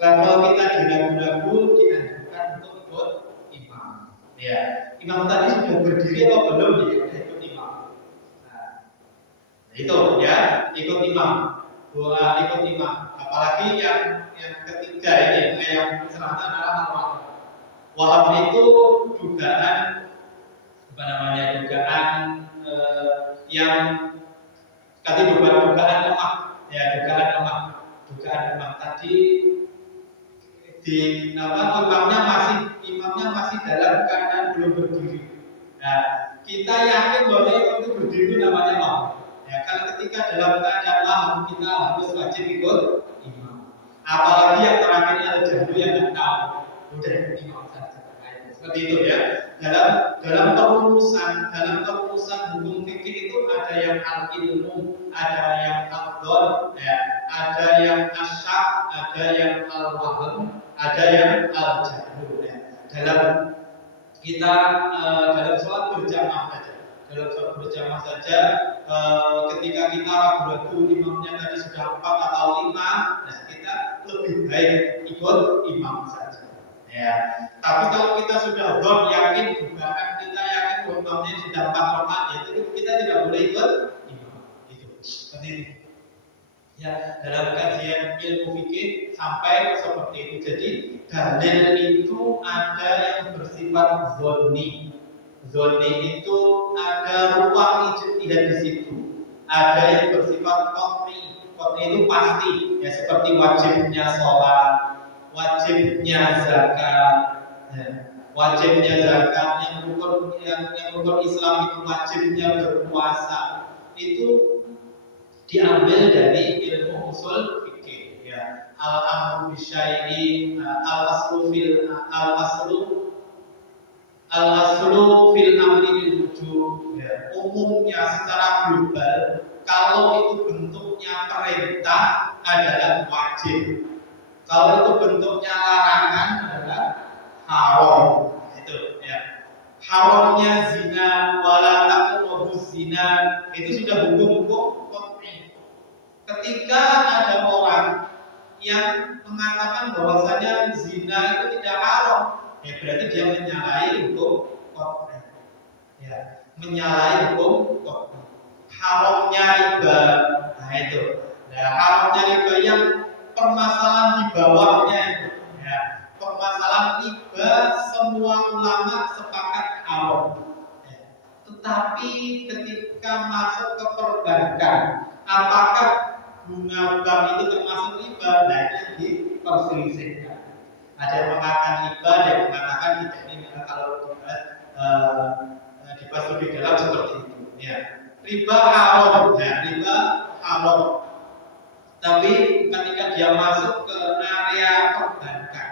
level kita diragu-ragu, dianjurkan untuk ikut imam. Ya, imam tadi sudah berdiri atau belum ya? Ikut imam. Nah, itu ya, ikut imam. Ikut imam. Apalagi yang ketiga ini, yang serata adalah waham. Waham itu dugaan yang tadi dugaan lemah, ya dugaan lemah tadi di imamnya masih dalam keadaan belum berdiri. Nah, kita yakin bahwa imam itu berdiri itu namanya waham. Ya, kalau ketika dalam keadaan waham kita harus wajib ikut imam. Apalagi yang terakhir al-jahlu yang nggak tahu, udah ikut imam saja. Seperti itu ya. Dalam perumusan hukum fikih itu ada yang al-ilmu, ada yang al-dhon, ya, ada yang asyak, ada yang al-wahm, ada yang al-jahlu. Ya. Dalam sholat berjamaah saja, ketika kita ragu-ragu imamnya tadi sudah 4 atau 5, nah kita lebih baik ikut imam saja. Ya, tapi kalau kita sudah yakin, dugaan kita yakin bahwa imamnya sudah 4 rakaat, ya itu kita tidak boleh ikut imam. Itu seperti itu. Ya, dalam kajian ilmu fikih sampai seperti itu. Jadi dalil itu ada yang bersifat zonni. Zonni itu ada ruang ijtihad di situ. Ada yang bersifat qat'i. Qat'i itu pasti, ya seperti wajibnya sholat, wajibnya zakat, yang rukun Islam itu wajibnya berpuasa, itu diambil dari ilmu usul fikih. Ya, al-amru bisyai'i, al-aslu fil amri lil wujub. Ya, umumnya secara global, kalau itu bentuknya perintah adalah wajib. Kalau itu bentuknya larangan adalah haram. Itu ya. Haramnya zina, wala taqrabuz zina, itu sudah hukum-hukum qat'i. Ketika ada orang yang mengatakan bahwasanya zina itu tidak haram, ya berarti dia menyalahi hukum qat'i. Ya, menyalahi hukum qat'i. Haramnya riba, nah itu. Nah, haramnya riba yang permasalahan di bawahnya itu, ya, permasalahan riba semua ulama sepakat haram. Ya. Tetapi ketika masuk ke perbankan, apakah bunga bank itu termasuk riba? Nah, itu diperselisihkan. Ada yang mengatakan riba, ada yang mengatakan tidak. Ini kalau dibahas lebih dalam seperti itu. Ya. Riba haram, ya, riba haram. Tapi ketika dia masuk ke area perbankan,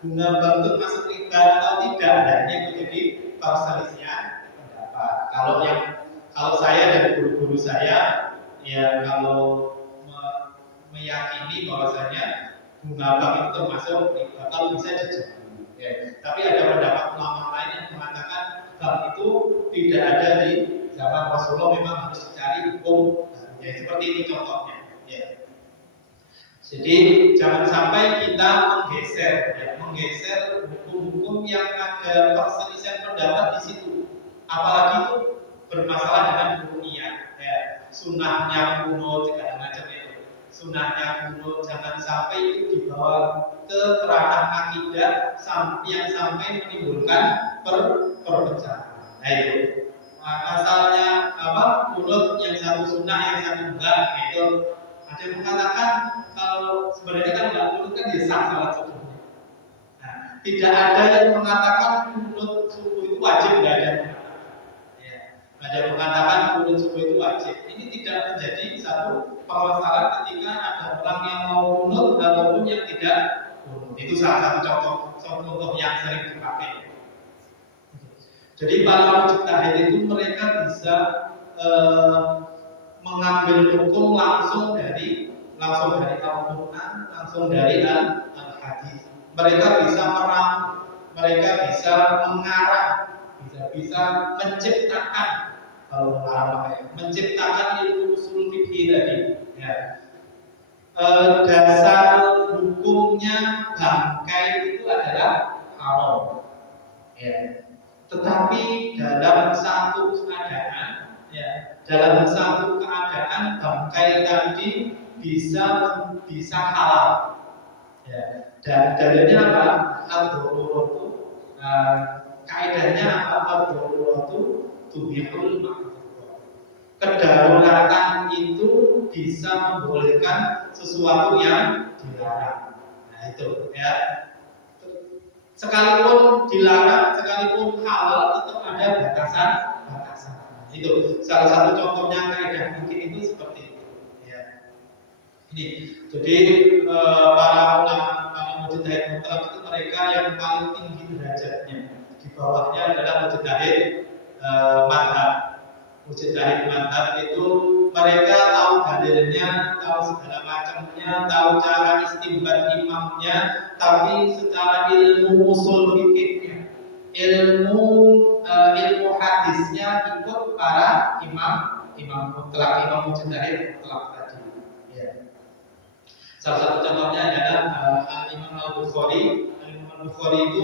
bunga bank itu masuk riba atau tidak, dan ini menjadi perselisihan pendapat. Kalau saya dan guru-guru saya, ya kalau meyakini bahwasanya bunga bank itu termasuk riba kalau bisa dijauhi. Ya. Tapi ada pendapat ulama lain yang mengatakan bank itu tidak ada di zaman Rasulullah, memang harus dicari hukum. Ya, seperti ini contohnya. Ya. Jadi jangan sampai kita menggeser hukum-hukum yang ada perselisihan pendapat di situ. Apalagi itu bermasalah dengan kuniyah, ya, sunnahnya kunut segala macam itu. Sunnahnya kunut jangan sampai itu dibawa ke ranah akidah yang sampai menimbulkan perpecahan. Nah itu asalnya kunut yang satu sunnah yang satu enggak, itu. Ada yang mengatakan kalau sebenarnya kan enggak kunut kan dia sah salat subuhnya. Nah, tidak ada yang mengatakan kunut subuh itu wajib, enggak ada yang mengatakan. Ya, ada yang mengatakan kunut subuh itu wajib. Ini tidak menjadi satu permasalahan ketika ada orang yang mau kunut ataupun yang tidak kunut. Itu salah satu contoh yang sering dipakai. Jadi para mujtahid itu mereka bisa mengambil hukum langsung dari Al-Quran, langsung dari Al-Hadis. Mereka bisa meramu, mereka bisa mengarang, bisa menciptakan, kalau mengarang menciptakan ilmu usul fikih tadi. Ya. Dasar hukumnya bangkai itu adalah haram. Ya. Tetapi dalam satu keadaan, bangkai tadi bisa halal. Ya. Dan dalilnya apa? Al-Daruratu, kaidahnya apa? Al-Daruratu tubihul ma'ruf. Kedaruratan itu bisa membolehkan sesuatu yang dilarang. Nah itu ya. Sekalipun dilarang, sekalipun halal, tetap ada batasan. Itu salah satu contohnya kaidah fikih itu seperti itu. Ya. Ini, jadi para mujtahid mutlak itu mereka yang paling tinggi derajatnya. Di bawahnya adalah mujtahid madhab. Mujtahid madhab itu mereka tahu dalilnya, tahu segala macamnya, tahu cara istinbat imamnya, tapi secara ilmu usul fikihnya, ilmu hadisnya ikut para imam mutlak, imam mujtahid mutlak tadi. Ya. Salah satu contohnya adalah Imam Al-Bukhari. Imam Al-Bukhari itu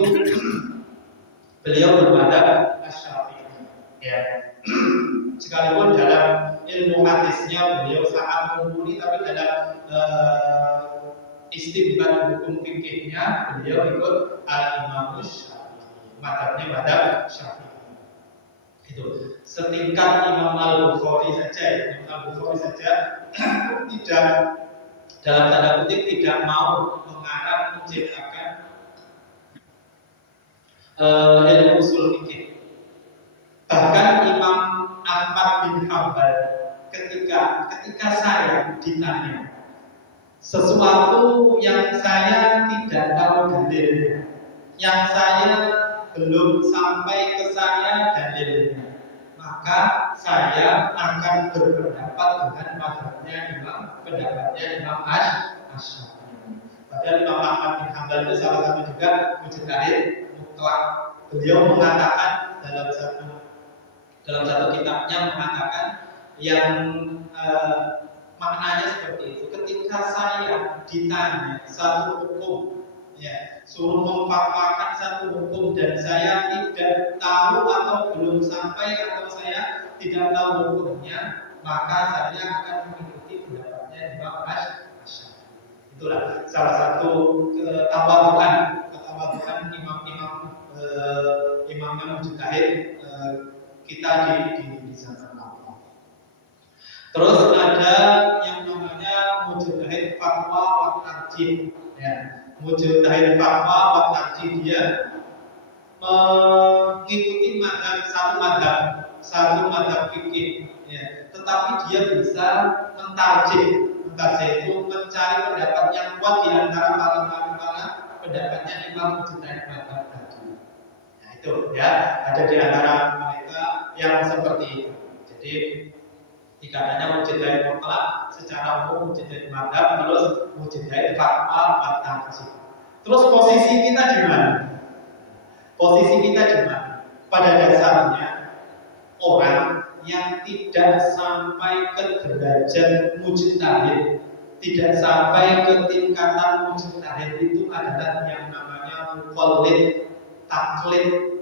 beliau bermadhab Asy-Syafi'i. Ya. Sekalipun dalam ilmu hadisnya beliau sangat mumpuni, tapi dalam istinbat hukum fikihnya beliau ikut Al-Imam Syafi'i. Madhabnya madhab Syafi'i. Itu setingkat Imam Al-Bukhari saja. Tidak, dalam tanda kutip, tidak mau mengarang menciptakan ilmu usul fikih. Bahkan Imam Ahmad bin Hanbal ketika saya ditanya sesuatu yang saya tidak tahu dalilnya, yang saya belum sampai ke saya dalilnya, maka saya akan berpendapat dengan pendapatnya Imam Asy-Syafi'i. Padahal Imam Ahmad bin Hanbal itu salah satu juga mujtahid mutlak. Beliau mengatakan dalam satu kitabnya mengatakan yang maknanya seperti itu. Ketika saya ditanya satu hukum, ya, suruh memfatwakan satu hukum dan saya tidak tahu atau belum sampai atau saya tidak tahu hukumnya, maka saya akan mengikuti pendapatnya Imam Asy-Syafi'i. Itulah salah satu ketawaduan imam mujtahid kita di zaman lama. Terus ada yang namanya mujtahid fatwa wa tarjih. Ya, mujtahid fatwa wa tarjih, dia mengikuti satu madhab fikih. Ya, tetapi dia bisa mentarjih. Mentarjih itu mencari pendapat yang kuat di antara para pendapatnya Imam mujtahid madhab tadi. Nah itu ya, ada di antara mereka yang seperti itu. Jadi dikatanya mujtahid mutlak secara umum, mujtahid madhab, terus mujtahid fatwa wa tarjih. Terus posisi kita di mana? Pada dasarnya orang yang tidak sampai ke derajat mujtahid, tidak sampai ke tingkatan mujtahid itu adalah yang namanya muqallid, taklid.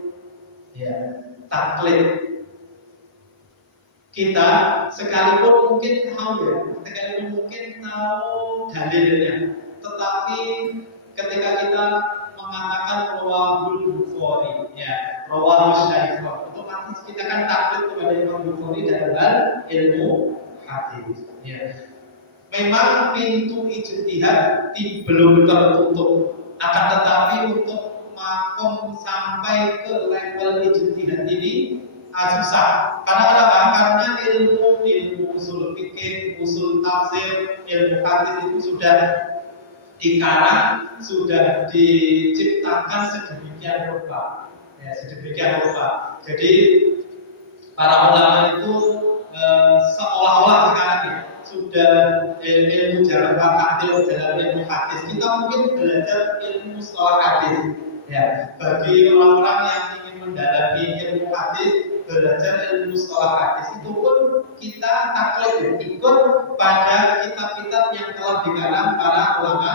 Ya, taklid. Kita sekalipun mungkin tahu dalilnya, tetapi ketika kita mengatakan rawahul Bukhari, ya, rawahul Syafi'i, otomatis kita kan taklid kepada Imam Bukhari dalam ilmu hadis. Ya. Memang pintu ijtihad belum tertutup, akan tetapi untuk makom sampai ke level ijtihad ini susah. Karena apa? Karena ilmu usul fikih, usul tafsir, ilmu hadis itu sudah dikarang, sudah diciptakan sedemikian rupa. Ya, sedemikian rupa. Jadi para ulama itu seolah-olah sekarang ya, sudah ilmu jalan takdir dalam ilmu hadis. Kita mungkin belajar ilmu mustalah hadis. Ya, bagi orang-orang yang ingin mendalami ilmu hadis, belajar ilmu mustalah hadis itu pun kita taklid ikut pada kitab-kitab yang telah dikarang para ulama.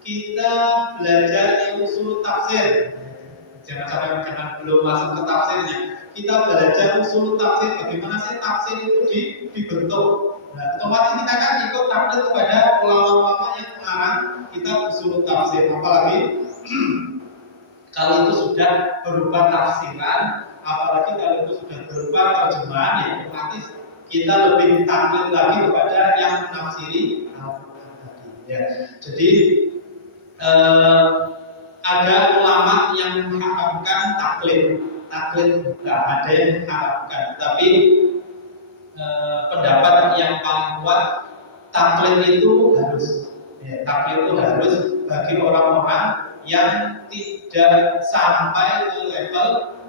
Kita belajar ilmu usul tafsir. Jangan belum masuk ke tafsirnya. Kita belajar usul tafsir, bagaimana sih tafsir itu dibentuk. Nah, otomatis kita kan ikut taklid kepada ulama-ulama yang mengarang kita usul tafsir. Apalagi kalau itu sudah berupa tafsiran, apalagi kalau itu sudah berupa terjemahan, ya otomatis kita lebih taklid lagi kepada yang menafsiri Al-Quran tadi. Ya, jadi ada ulama yang mengharamkan taklid bukan ada yang mengharamkan, tapi pendapat yang paling kuat taklid itu harus, ya, taklid itu harus bagi orang-orang yang tidak sampai ke level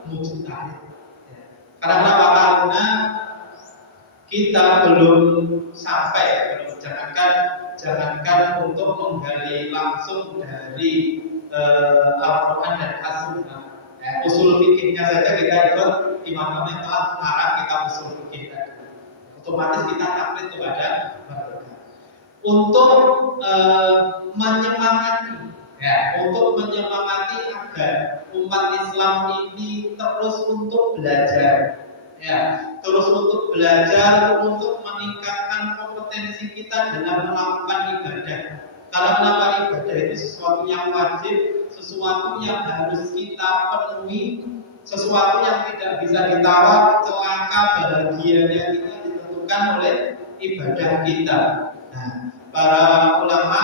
mujtahid. Ya. Karena kita belum sampai, jangankan untuk menggali langsung dari Al-Quran dan As-Sunnah. Usul fikihnya saja kita ikut imam yang telah mengarang kitab usul fikih tadi. Otomatis kita taklid kepada mereka. Untuk menyemangati, untuk menyemangati agar umat Islam ini terus untuk belajar. Terus untuk belajar, untuk meningkatkan kompetensi kita dalam melakukan ibadah. Karena kenapa ibadah itu sesuatu yang wajib, sesuatu yang harus kita penuhi, sesuatu yang tidak bisa ditawar, celaka bahagianya kita ditentukan oleh ibadah kita. Nah, para ulama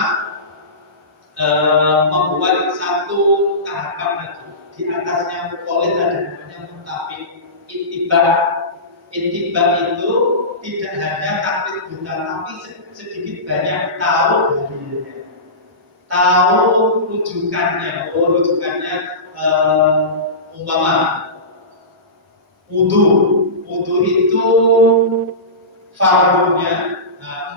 membuat satu tahapan lagi. Di atasnya muqallid ada namanya mutabik. Ittiba itu tidak hanya taklid buta, tapi sedikit banyak tahu dalilnya, tahu rujukannya. Rujukannya umpama wudu itu fardunya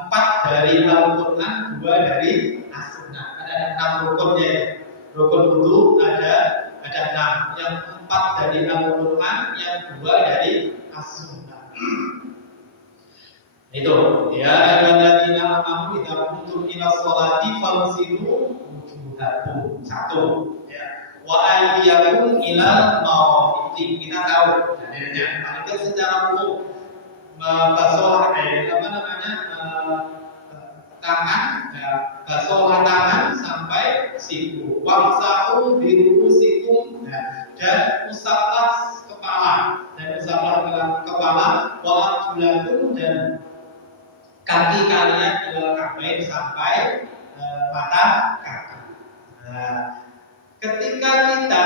4 dari Al-Quran, 2 dari As-Sunnah. Ada 6 rukunnya. Rukun wudu ada 6, yang 4 dari Al-Quran, yang 2 dari As-Sunnah. Itu ya, alladzina amanu idza qumtum ila sholati fagsilu wujuhakum. 1 ya. Wa aydiyakum ila marafiqi. Kita tahu dalilnya. Itu secara umum basuh tangan, basuh tangan sampai siku. Wamsahu bi ru'usikum, dan usaplah kepala, wa arjulakum, dan kaki kalian ilal ka'bain sampai mata kaki. Ketika kita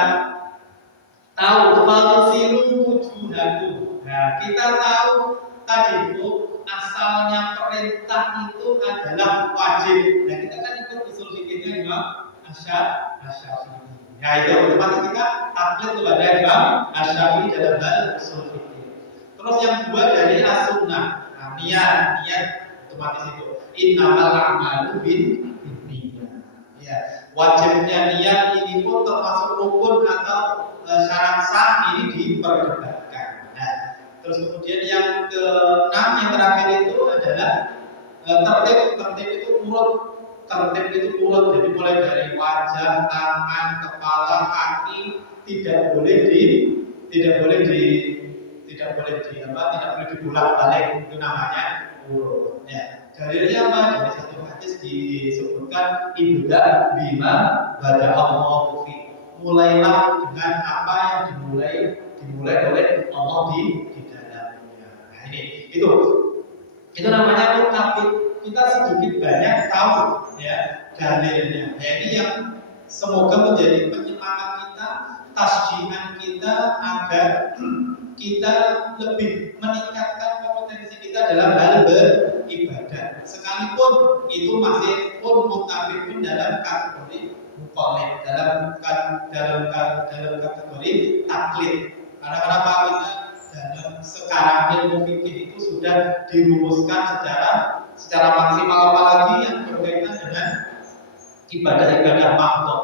tahu fagsilu wujuhakum, kita tahu tadi itu asalnya perintah itu adalah wajib. Nah, kita kan ikut usul fikihnya Imam Asy-Syafi'i. Nah, itu otomatis kita taklid kepada Imam Asy-Syafi'i dalam hal usul fikih. Terus yang 2 dari As-Sunnah. Nah, niat otomatis itu innamal a'malu binniyat. Ya, wajibnya niat ini pun termasuk rukun atau syarat sah ini diperdebatkan. Nah, terus kemudian yang ke-6 yang terakhir itu adalah tertib itu urut. Jadi mulai dari wajah, tangan, kepala, kaki tidak boleh dibolak-balik, itu namanya urut. Ya. Dalilnya apa? Dari satu hadis disebutkan ibda bima bada Allahu fi. Mulailah dengan apa yang dimulai oleh Allah di dalamnya. Nah, itu namanya mutabik. Kita sedikit banyak tahu ya dalilnya. Nah, ini yang semoga menjadi penyemangat kita, tasjihan kita agar kita lebih meningkatkan kompetensi kita dalam hal beribadah. Sekalipun itu masih pun mutabik pun dalam kategori muqallid dalam kategori taklid. Karena kenapa kita dalam sekarang ilmu fikih itu sudah dirumuskan secara maksimal, apalagi yang berkaitan dengan ibadah-ibadah makhluk,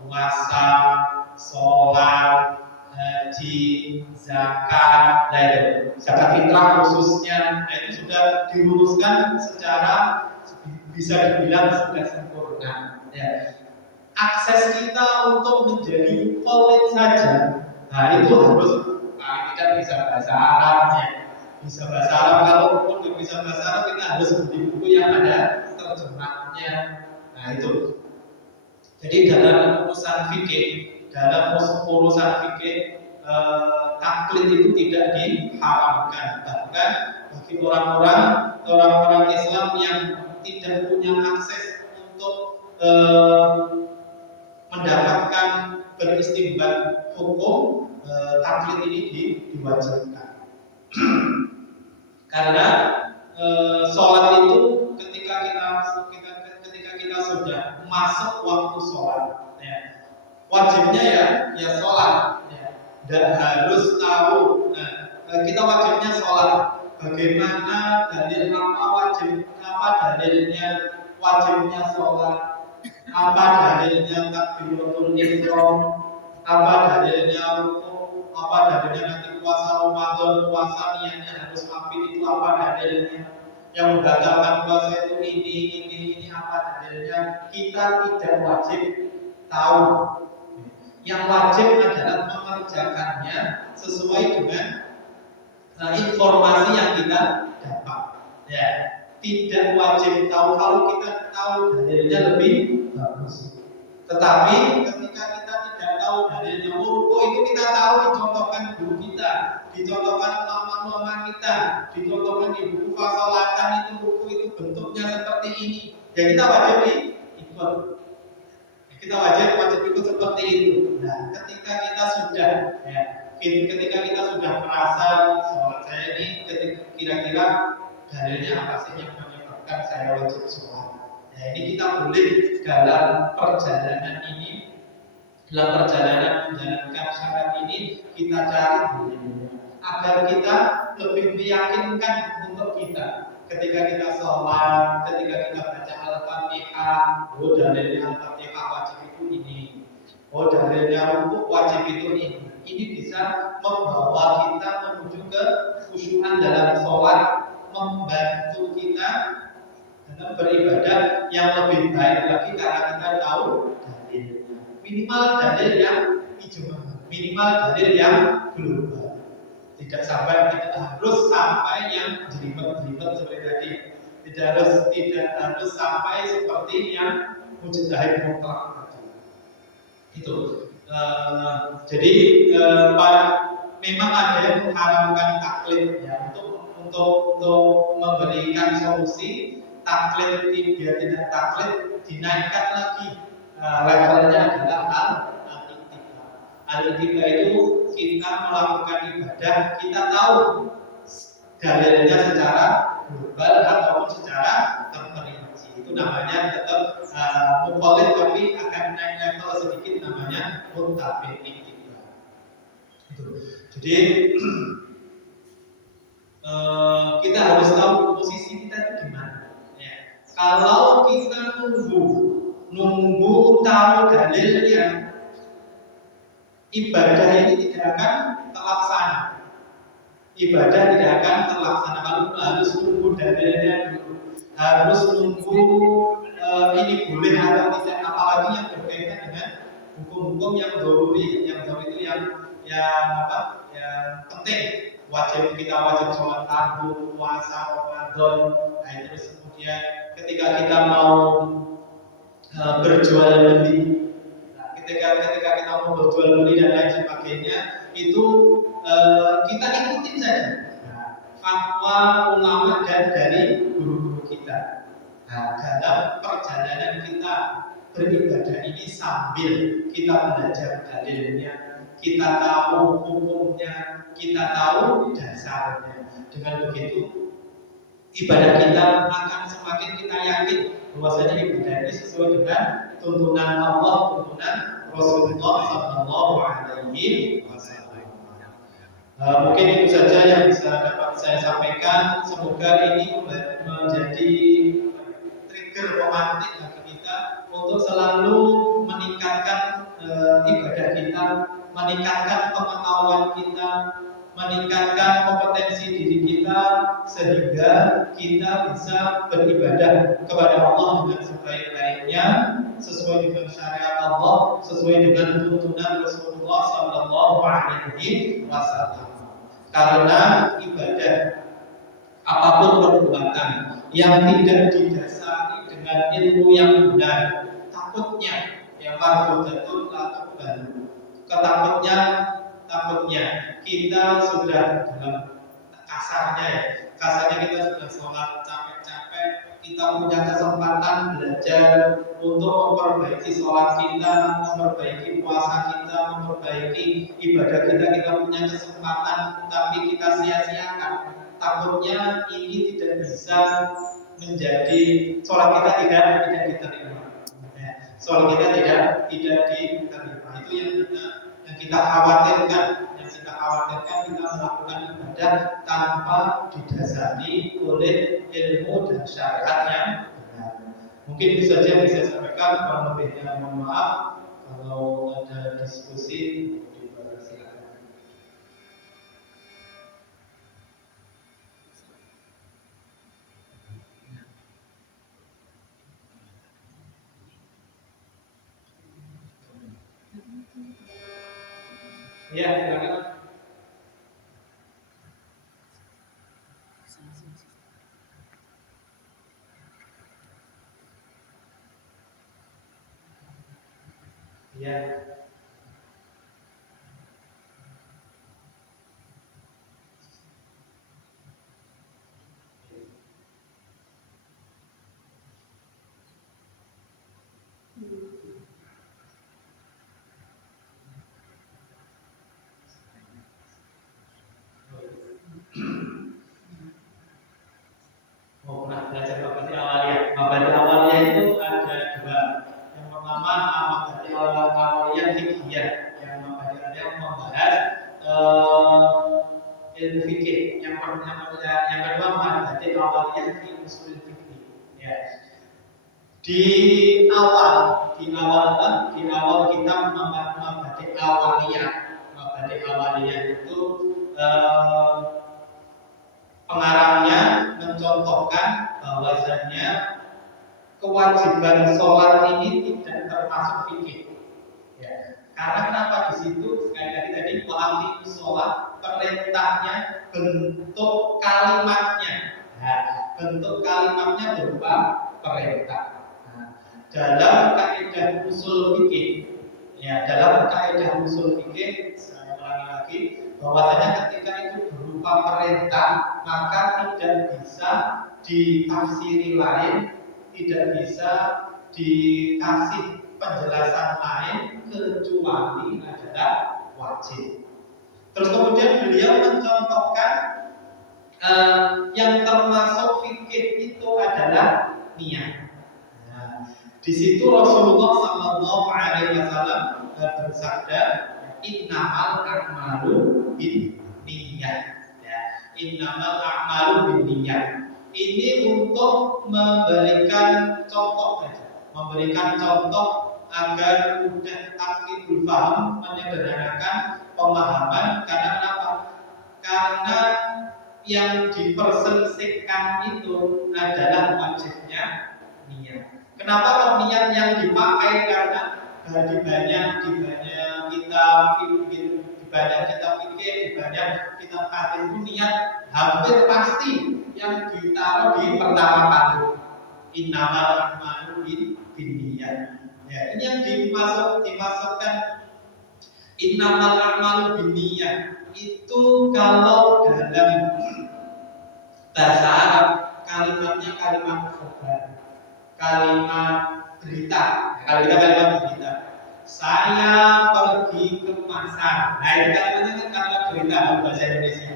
puasa, sholat, haji, zakat, zakat fitrah khususnya, itu sudah dirumuskan secara bisa dibilang sudah sempurna. Ya. Akses kita untuk menjadi muqallid saja, nah itu harus tidak bisa bahasa Arab, ya. Bisa bahasa Arab, kalaupun tidak bisa bahasa Arab kita harus beli buku yang ada terjemahnya. Nah itu. Jadi dalam urusan fikih, taklid itu tidak diharamkan. Bahkan bagi orang-orang Islam yang tidak punya akses untuk mendapatkan beristimbat hukum, taklid ini diwajibkan. Karena sholat itu ketika kita sudah masuk waktu sholat, ya, wajibnya ya sholat, ya. Dan harus tahu, kita wajibnya sholat. Bagaimana dalilnya wajibnya sholat? Apa dalilnya takbiratul ihram? Apa dalilnya rukuk? Apa dalilnya nanti puasa Ramadan, puasa niatnya harus mampir, itu apa dalilnya? Yang membatalkan puasa itu ini apa dalilnya? Kita tidak wajib tahu. Yang wajib adalah mengerjakannya sesuai dengan informasi yang kita dapat. Ya, tidak wajib tahu, kalau kita tahu dalilnya lebih bagus. Tetapi ketika kita tidak tahu dalilnya, rukuk itu kita tahu dicontohkan guru kita, dicontohkan ulama kita, dicontohkan di buku fasolatan, itu rukuk itu bentuknya seperti ini. Ya kita wajib ikut. Kita wajib ikut seperti itu. Nah, ketika kita sudah merasa sholat saya ini kira-kira dalilnya apa sih yang menyebabkan saya wajib sholat. Nah, ini kita boleh dalam perjalanan menjalankan syarat ini kita cari dalilnya agar kita lebih meyakinkan untuk kita. Ketika kita sholat, ketika kita baca Al-Fatihah, dalilnya Al-Fatihah wajib itu ini. Dalilnya rukuk wajib itu ini. Ini bisa membawa kita menuju ke khusyuan dalam sholat, membantu kita dalam beribadah yang lebih baik lagi karena kita tahu dalilnya. Minimal dalil yang ijma, minimal dalil yang global. Tidak harus sampai yang jelimet seperti tadi. Tidak harus sampai seperti yang mujtahid mutlak tadi. Itu. Jadi memang ada yang mengharamkan taklid, ya, untuk memberikan solusi taklid dia tidak taklid, dinaikkan lagi levelnya adalah al-ittiba itu kita melakukan ibadah, kita tahu dalilnya secara global ataupun secara terperinci. Itu namanya tetap muqallid, tapi akan naik level sedikit, namanya muttabi' ittiba. Jadi kita harus tahu posisi kita itu di mana. Ya. Kalau kita nunggu tahu dalilnya, ibadah ini tidak akan terlaksana. Kalau harus nunggu dalilnya dulu, harus nunggu ini boleh atau tidak, apalagi yang berkaitan dengan hukum-hukum yang doruri, yang itu yang penting. Kita wajib sholat fardu, puasa Ramadan. Nah, terus kemudian ketika kita mau berjual beli, ketika kita mau berjual beli dan lain sebagainya, itu kita ikutin saja fatwa ulama dan dari guru-guru kita. Nah, dalam perjalanan kita beribadah ini sambil kita belajar dalilnya, kita tahu hukumnya, kita tahu dasarnya. Dengan begitu ibadah kita akan semakin kita yakin bahwasanya ibadah ini sesuai dengan tuntunan Allah, tuntunan Rasulullah Sallallahu Alaihi Wasallam. Mungkin itu saja yang bisa dapat saya sampaikan. Semoga ini menjadi trigger pemantik bagi kita untuk selalu meningkatkan ibadah kita, meningkatkan pengetahuan kita, meningkatkan kompetensi diri kita, sehingga kita bisa beribadah kepada Allah dengan sebaik-baiknya, sesuai dengan syariat Allah, sesuai dengan tuntunan Rasulullah Sallallahu Alaihi Wasallam. Karena ibadah, apapun perbuatan yang tidak didasari dengan ilmu yang benar, takutnya yang marfudatul la tuqbalu. Takutnya kita sudah dalam kasarnya kita sudah sholat capek-capek, kita punya kesempatan belajar untuk memperbaiki sholat kita, memperbaiki puasa kita, memperbaiki ibadah kita punya kesempatan, tapi kita sia-siakan. Takutnya ini tidak bisa menjadi sholat kita tidak diterima. Sholat kita tidak diterima. Itu yang kita khawatirkan. Kita melakukan ibadah tanpa didasari oleh ilmu dan syariat yang benar. Mungkin itu saja yang bisa saya sampaikan. Kurang lebihnya mohon maaf. Kalau ada diskusi, silakan. Ya, silakan. Ya. Pernah belajar mabadi awaliyah. Mabadi awaliyah itu ada dua. Yang pertama mabadi awaliyah fiqhiyah, yang mabadi awaliyah membahas ilmu fikih. Yang kedua mabadi awaliyah fi usul fikih. Ya. Di awal kita mabadi awaliyah itu pengarangnya mencontohkan bahwasanya kewajiban sholat ini tidak termasuk fikih. Ya. Karena kenapa di situ sekali lagi tadi wa'aqimus sholat, perintahnya bentuk kalimatnya. Nah, bentuk kalimatnya berupa perintah. Nah, dalam kaidah usul fikih, saya ulangi lagi bahwasanya ketika itu berupa perintah, maka tidak bisa ditafsiri lain, tidak bisa dikasih penjelasan lain kecuali adalah wajib. Terus kemudian beliau mencontohkan yang termasuk fikih itu adalah niat. Nah, di situ Rasulullah Sallallahu Alaihi Wasallam bersabda, innamal a'malu binniyat. Ya, innamal a'malu binniyat. Ini untuk memberikan contoh agar mudah taklidul paham, menyederhanakan pemahaman. Karena apa? Karena yang diperselisihkan itu adalah wajibnya niat. Kenapa kok niat yang dipakai? Karena di banyak kita fikir, di banyak kita hadis itu niat hampir pasti yang ditaruh di pertama kali. Innamal a'malu binniyat. Ya, ini yang dimasukkan innamal a'malu binniyat itu kalau dalam bahasa Arab kalimatnya kalimat khabar, kalimat berita. Saya pergi ke pasar. Nah, itu kalimatnya kan kalimat berita dalam bahasa Indonesia.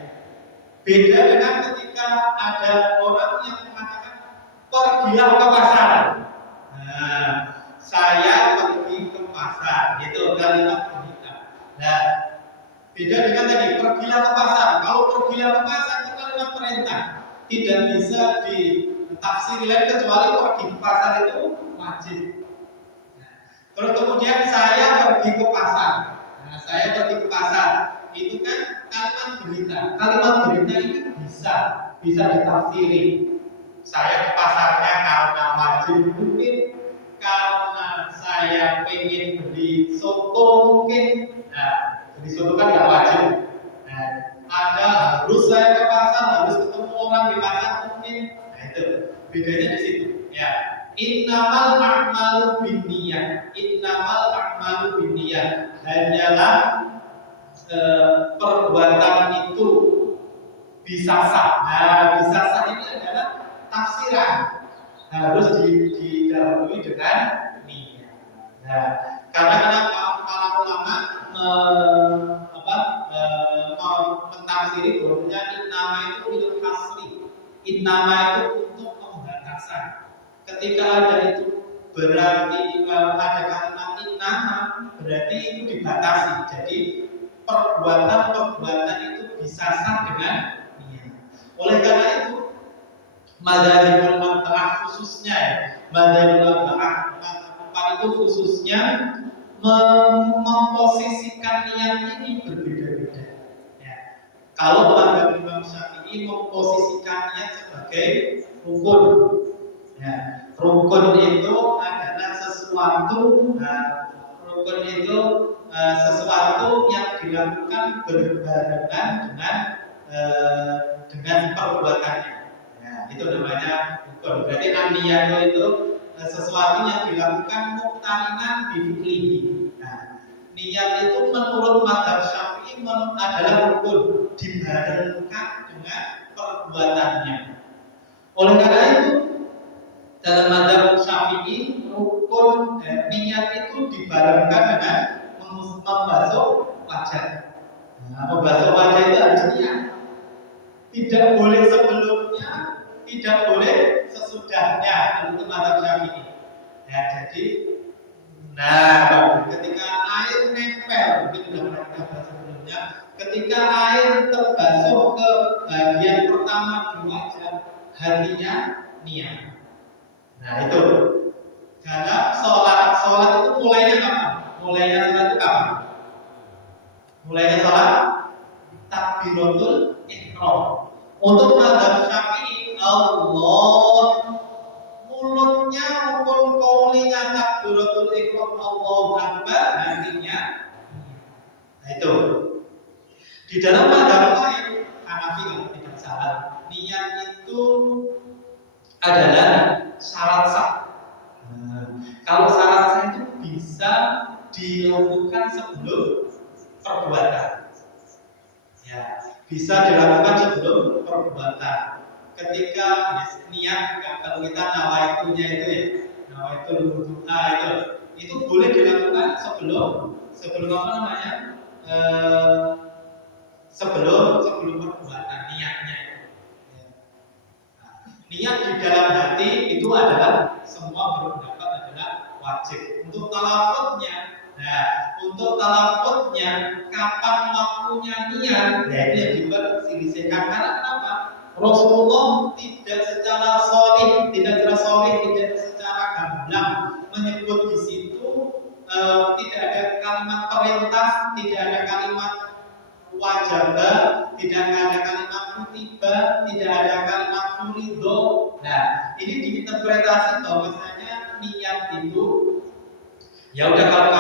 Beda dengan ketika ada orang yang mengatakan pergilah ke pasar. Nah, saya pasar. Itu kalimat berita. Nah, beda dengan tadi pergilah ke pasar. Kalau pergilah ke pasar itu kalimat perintah. Tidak bisa ditafsir lain kecuali pergi ke pasar itu wajib. Terus kemudian saya pergi ke pasar. Nah, saya pergi ke pasar. Itu kan kalimat berita. Kalimat berita ini bisa ditafsiri. Saya ke pasarnya karena wajib mungkin, karena saya pengen beli soto mungkin. Nah, beli soto kan nggak wajib. Nah, harus saya ke pasar, harus ketemu orang di pasar mungkin. Nah, itu bedanya di situ. Ya, innamal a'malu binniyat. Innamal a'malu binniyat. Hanyalah perbuatan itu bisa sah. Nah, bisa sah ini adalah tafsiran, harus didahului dengan niat. Nah, karena kenapa para ulama mentafsiri bahwasanya innama itu lil hasri. Innama itu untuk pembatasan. Ketika ada itu berarti ada kalimat innama, berarti itu dibatasi. Jadi perbuatan itu bisa sah dengan niat. Oleh karena itu madzhabul arba'ah khususnya madzhabul arba'ah itu khususnya memposisikan niat ini berbeda-beda. Ya. Kalau madzhab Imam Syafi'i memposisikan niat sebagai rukun. Ya. Rukun itu adalah sesuatu yang dilakukan berbarengan dengan perbuatannya. Nah, itu namanya rukun. Berarti an-niyatu itu sesuatu yang dilakukan muqtarinan bi fi'lihi. Nah, niat itu menurut madzhab Syafi'i adalah rukun, dibarengkan dengan perbuatannya. Oleh karena itu dalam madzhab Syafi'i rukun niat itu dibarengkan dengan membasuh wajah. Nah, membasuh wajah itu harus niat. Tidak boleh sebelumnya, tidak boleh sesudahnya. Itu madzhab Syafi'i. Ya, jadi, ketika air nempel, mungkin sudah pernah kita bahas sebelumnya, ketika air terbasuh ke bagian pertama di wajah, hatinya niat. Nah, itu. Dalam sholat itu mulainya kapan? Mulainya sholat itu kapan? Mulainya sholat takbiratul ihram. Untuk madzhab Syafi'i, Allah mulutnya rukun qaulinya takbiratul ihram Allahu akbar, hatinya. Nah, itu. Di dalam madzhab lain, Hanafi kalau tidak salah, niat itu adalah syarat sah. Kalau syarat sah itu bisa dilakukan sebelum perbuatan. Ya, bisa dilakukan sebelum perbuatan. Ketika niat, kalau kita nawaitunya itu ya, nawaitul wudu'a itu boleh dilakukan sebelum apa namanya? Sebelum perbuatan niatnya itu. Ya. Nah, niat di dalam hati itu adalah semua berpendapat adalah wajib. Untuk talafutnya, kapan waktunya niat? Nah, itu yang diperselisihkan. Karena kenapa? Rasulullah tidak secara gamblang menyebut di situ, tidak ada kalimat perintah, tidak ada kalimat wajib, tidak ada kalimat kutiba, tidak ada kalimat ridho. Nah, ini diinterpretasi bahwasanya niat itu ya udah, kalau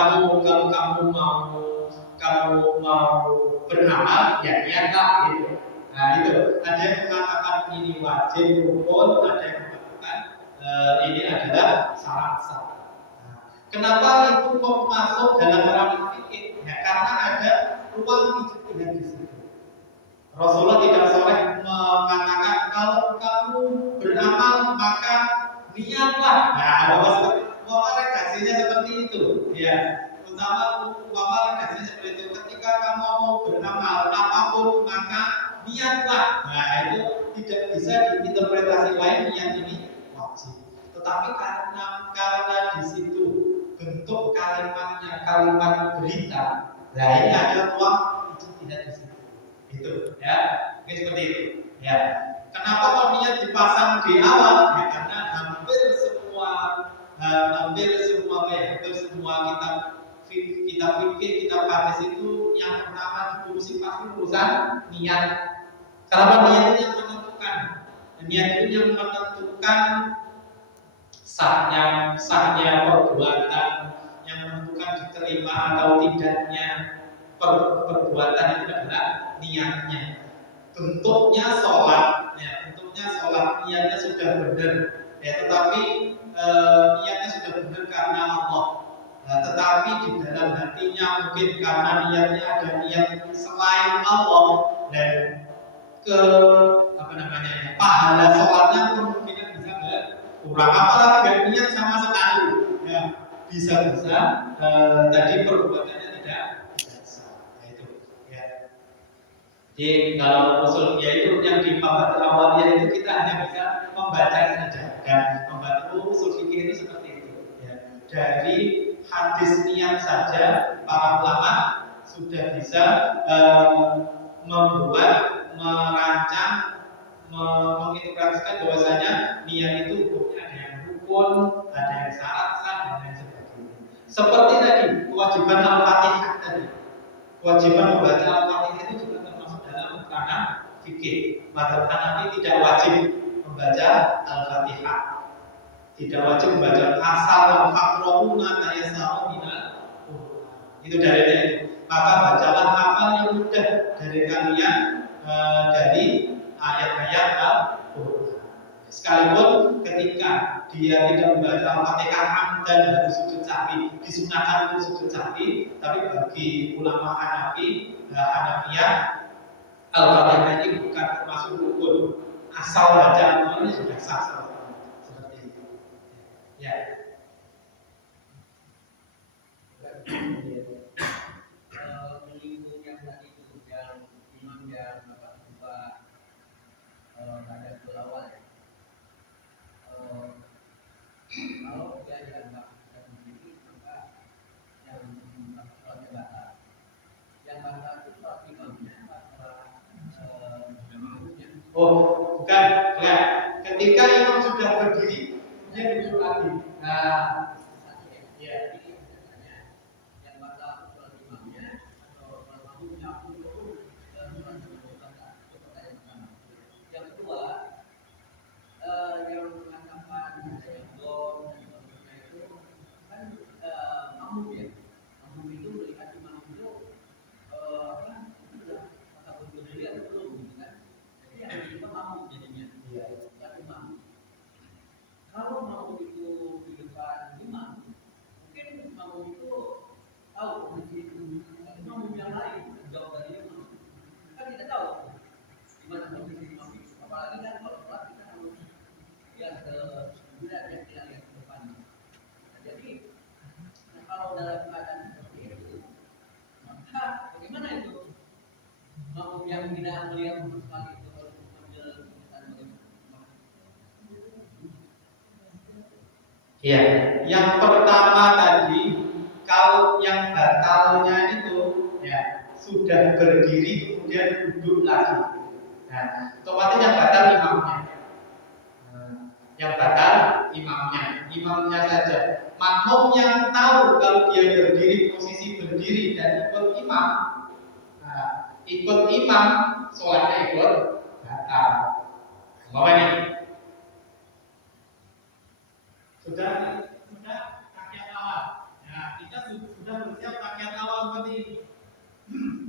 kamu mau beramal ya niatlah gitu. Nah, itu ada yang mengatakan ini wajib rukun, ada yang mengatakan ini adalah syarat sah. Nah, kenapa itu kok masuk dalam ranah fikih? Ya karena ada ruang ijtihad di situ. Rasulullah tidak soleh mengatakan kalau kamu beramal maka niatlah. Nah, bahwa redaksinya seperti itu. Ya, utama redaksinya seperti itu. Ketika kamu mau beramal apapun maka niatlah. Nah, itu tidak bisa diinterpretasi lain niat ini wajib. Tetapi karena di situ bentuk bentuk kalimatnya kalimat berita, nah ini ada ruang ijtihad di situ. Itu ya, mungkin seperti itu. Ya. Kenapa kok niat dipasang di awal? Ya karena hampir semua hampir semua kitab fikih, kitab hadis itu yang pertama diurusi pasti urusan niat. Karena niat itu yang menentukan. Niat itu yang menentukan sahnya perbuatan, yang menentukan diterima atau tidaknya perbuatan itu adalah niatnya. Bentuknya sholat, niatnya sudah benar, ya, tetapi niatnya sudah benar karena Allah. Nah, tetapi di dalam hatinya mungkin karena niatnya ada niat selain Allah dan pahala sholatnya kemungkinan bisa kurang, apalagi gak niat sama sekali, ya bisa tadi perbuatannya tidak sah. Nah, itu ya. Jadi kalau usulnya itu yang di bab awalnya itu kita hanya bisa membaca saja, dan membaca usul fikih itu seperti itu. Ya. Dari hadis niat saja para ulama sudah bisa membuat, merancang, mengintegrasikan bahwasanya niat itu hukumnya ada yang rukun, ada yang syarat sah dan lain sebagainya. Seperti tadi kewajiban al-fatihah tadi, kewajiban membaca al-fatihah itu juga termasuk dalam ranah fikih. Mazhab Hanafi tidak wajib membaca al-fatihah, tidak wajib membaca asal al-faqrohu ma tayassara minal Qur'an. Itu dalilnya itu. Maka bacalah apa yang mudah dari kalian dari ayat-ayat Al-Qur'an. Sekalipun ketika dia tidak membaca Al-Fatihah dan harus sujud sahwi, disunahkan untuk sujud sahwi, tapi bagi ulama Hanafiyah Al-Fatihah ini bukan termasuk rukun. Asal baca Al-Qur'an sudah sah seperti itu. Ya. Menyinggung yang tadi itu yang imam yang buka pada awal ya. Kalau dia dianggap tidak begini, maka yang sholatnya batal. Yang batal itu sholat imamnya, Oh, bukan. Ketika imam sudah berdiri, dia duduk lagi. Nah, ya. Yang batal itu sholat imamnya atau sholat makmumnya untuk yang kedua, yang mengatakan ada yang dom dan sebagainya itu kan makmum ya. Makmum itu melihat imam itu sudah kata berdiri atau belum, gitu kan? Jadi yang itu makmum jadinya, ya imam. Kalau makmum itu di depan imam, mungkin makmum itu tahu posisi makmum yang lain jauh dari imam. Kan kita tahu gimana posisi imam itu. Apalagi kan kalau sholat kita harus lihat ke sebelah dan tidak lihat ke depan. Nah, jadi kalau dalam keadaan seperti itu, maka bagaimana itu? Makmum yang tidak melihat sama sekali itu harus mengambil keputusan bagaimana? ya. Yang pertama tadi, kalau yang batalnya itu ya sudah berdiri kemudian duduk lagi. Nah, otomatis yang batal imamnya. Yang batal imamnya saja. Makmum yang tahu kalau dia berdiri, posisi berdiri dan ikut imam, ikut imam, sholatnya ikut batal. Umpamanya sudah pakaian awal. Ya, kita sudah bersiap pakaian awal seperti ini.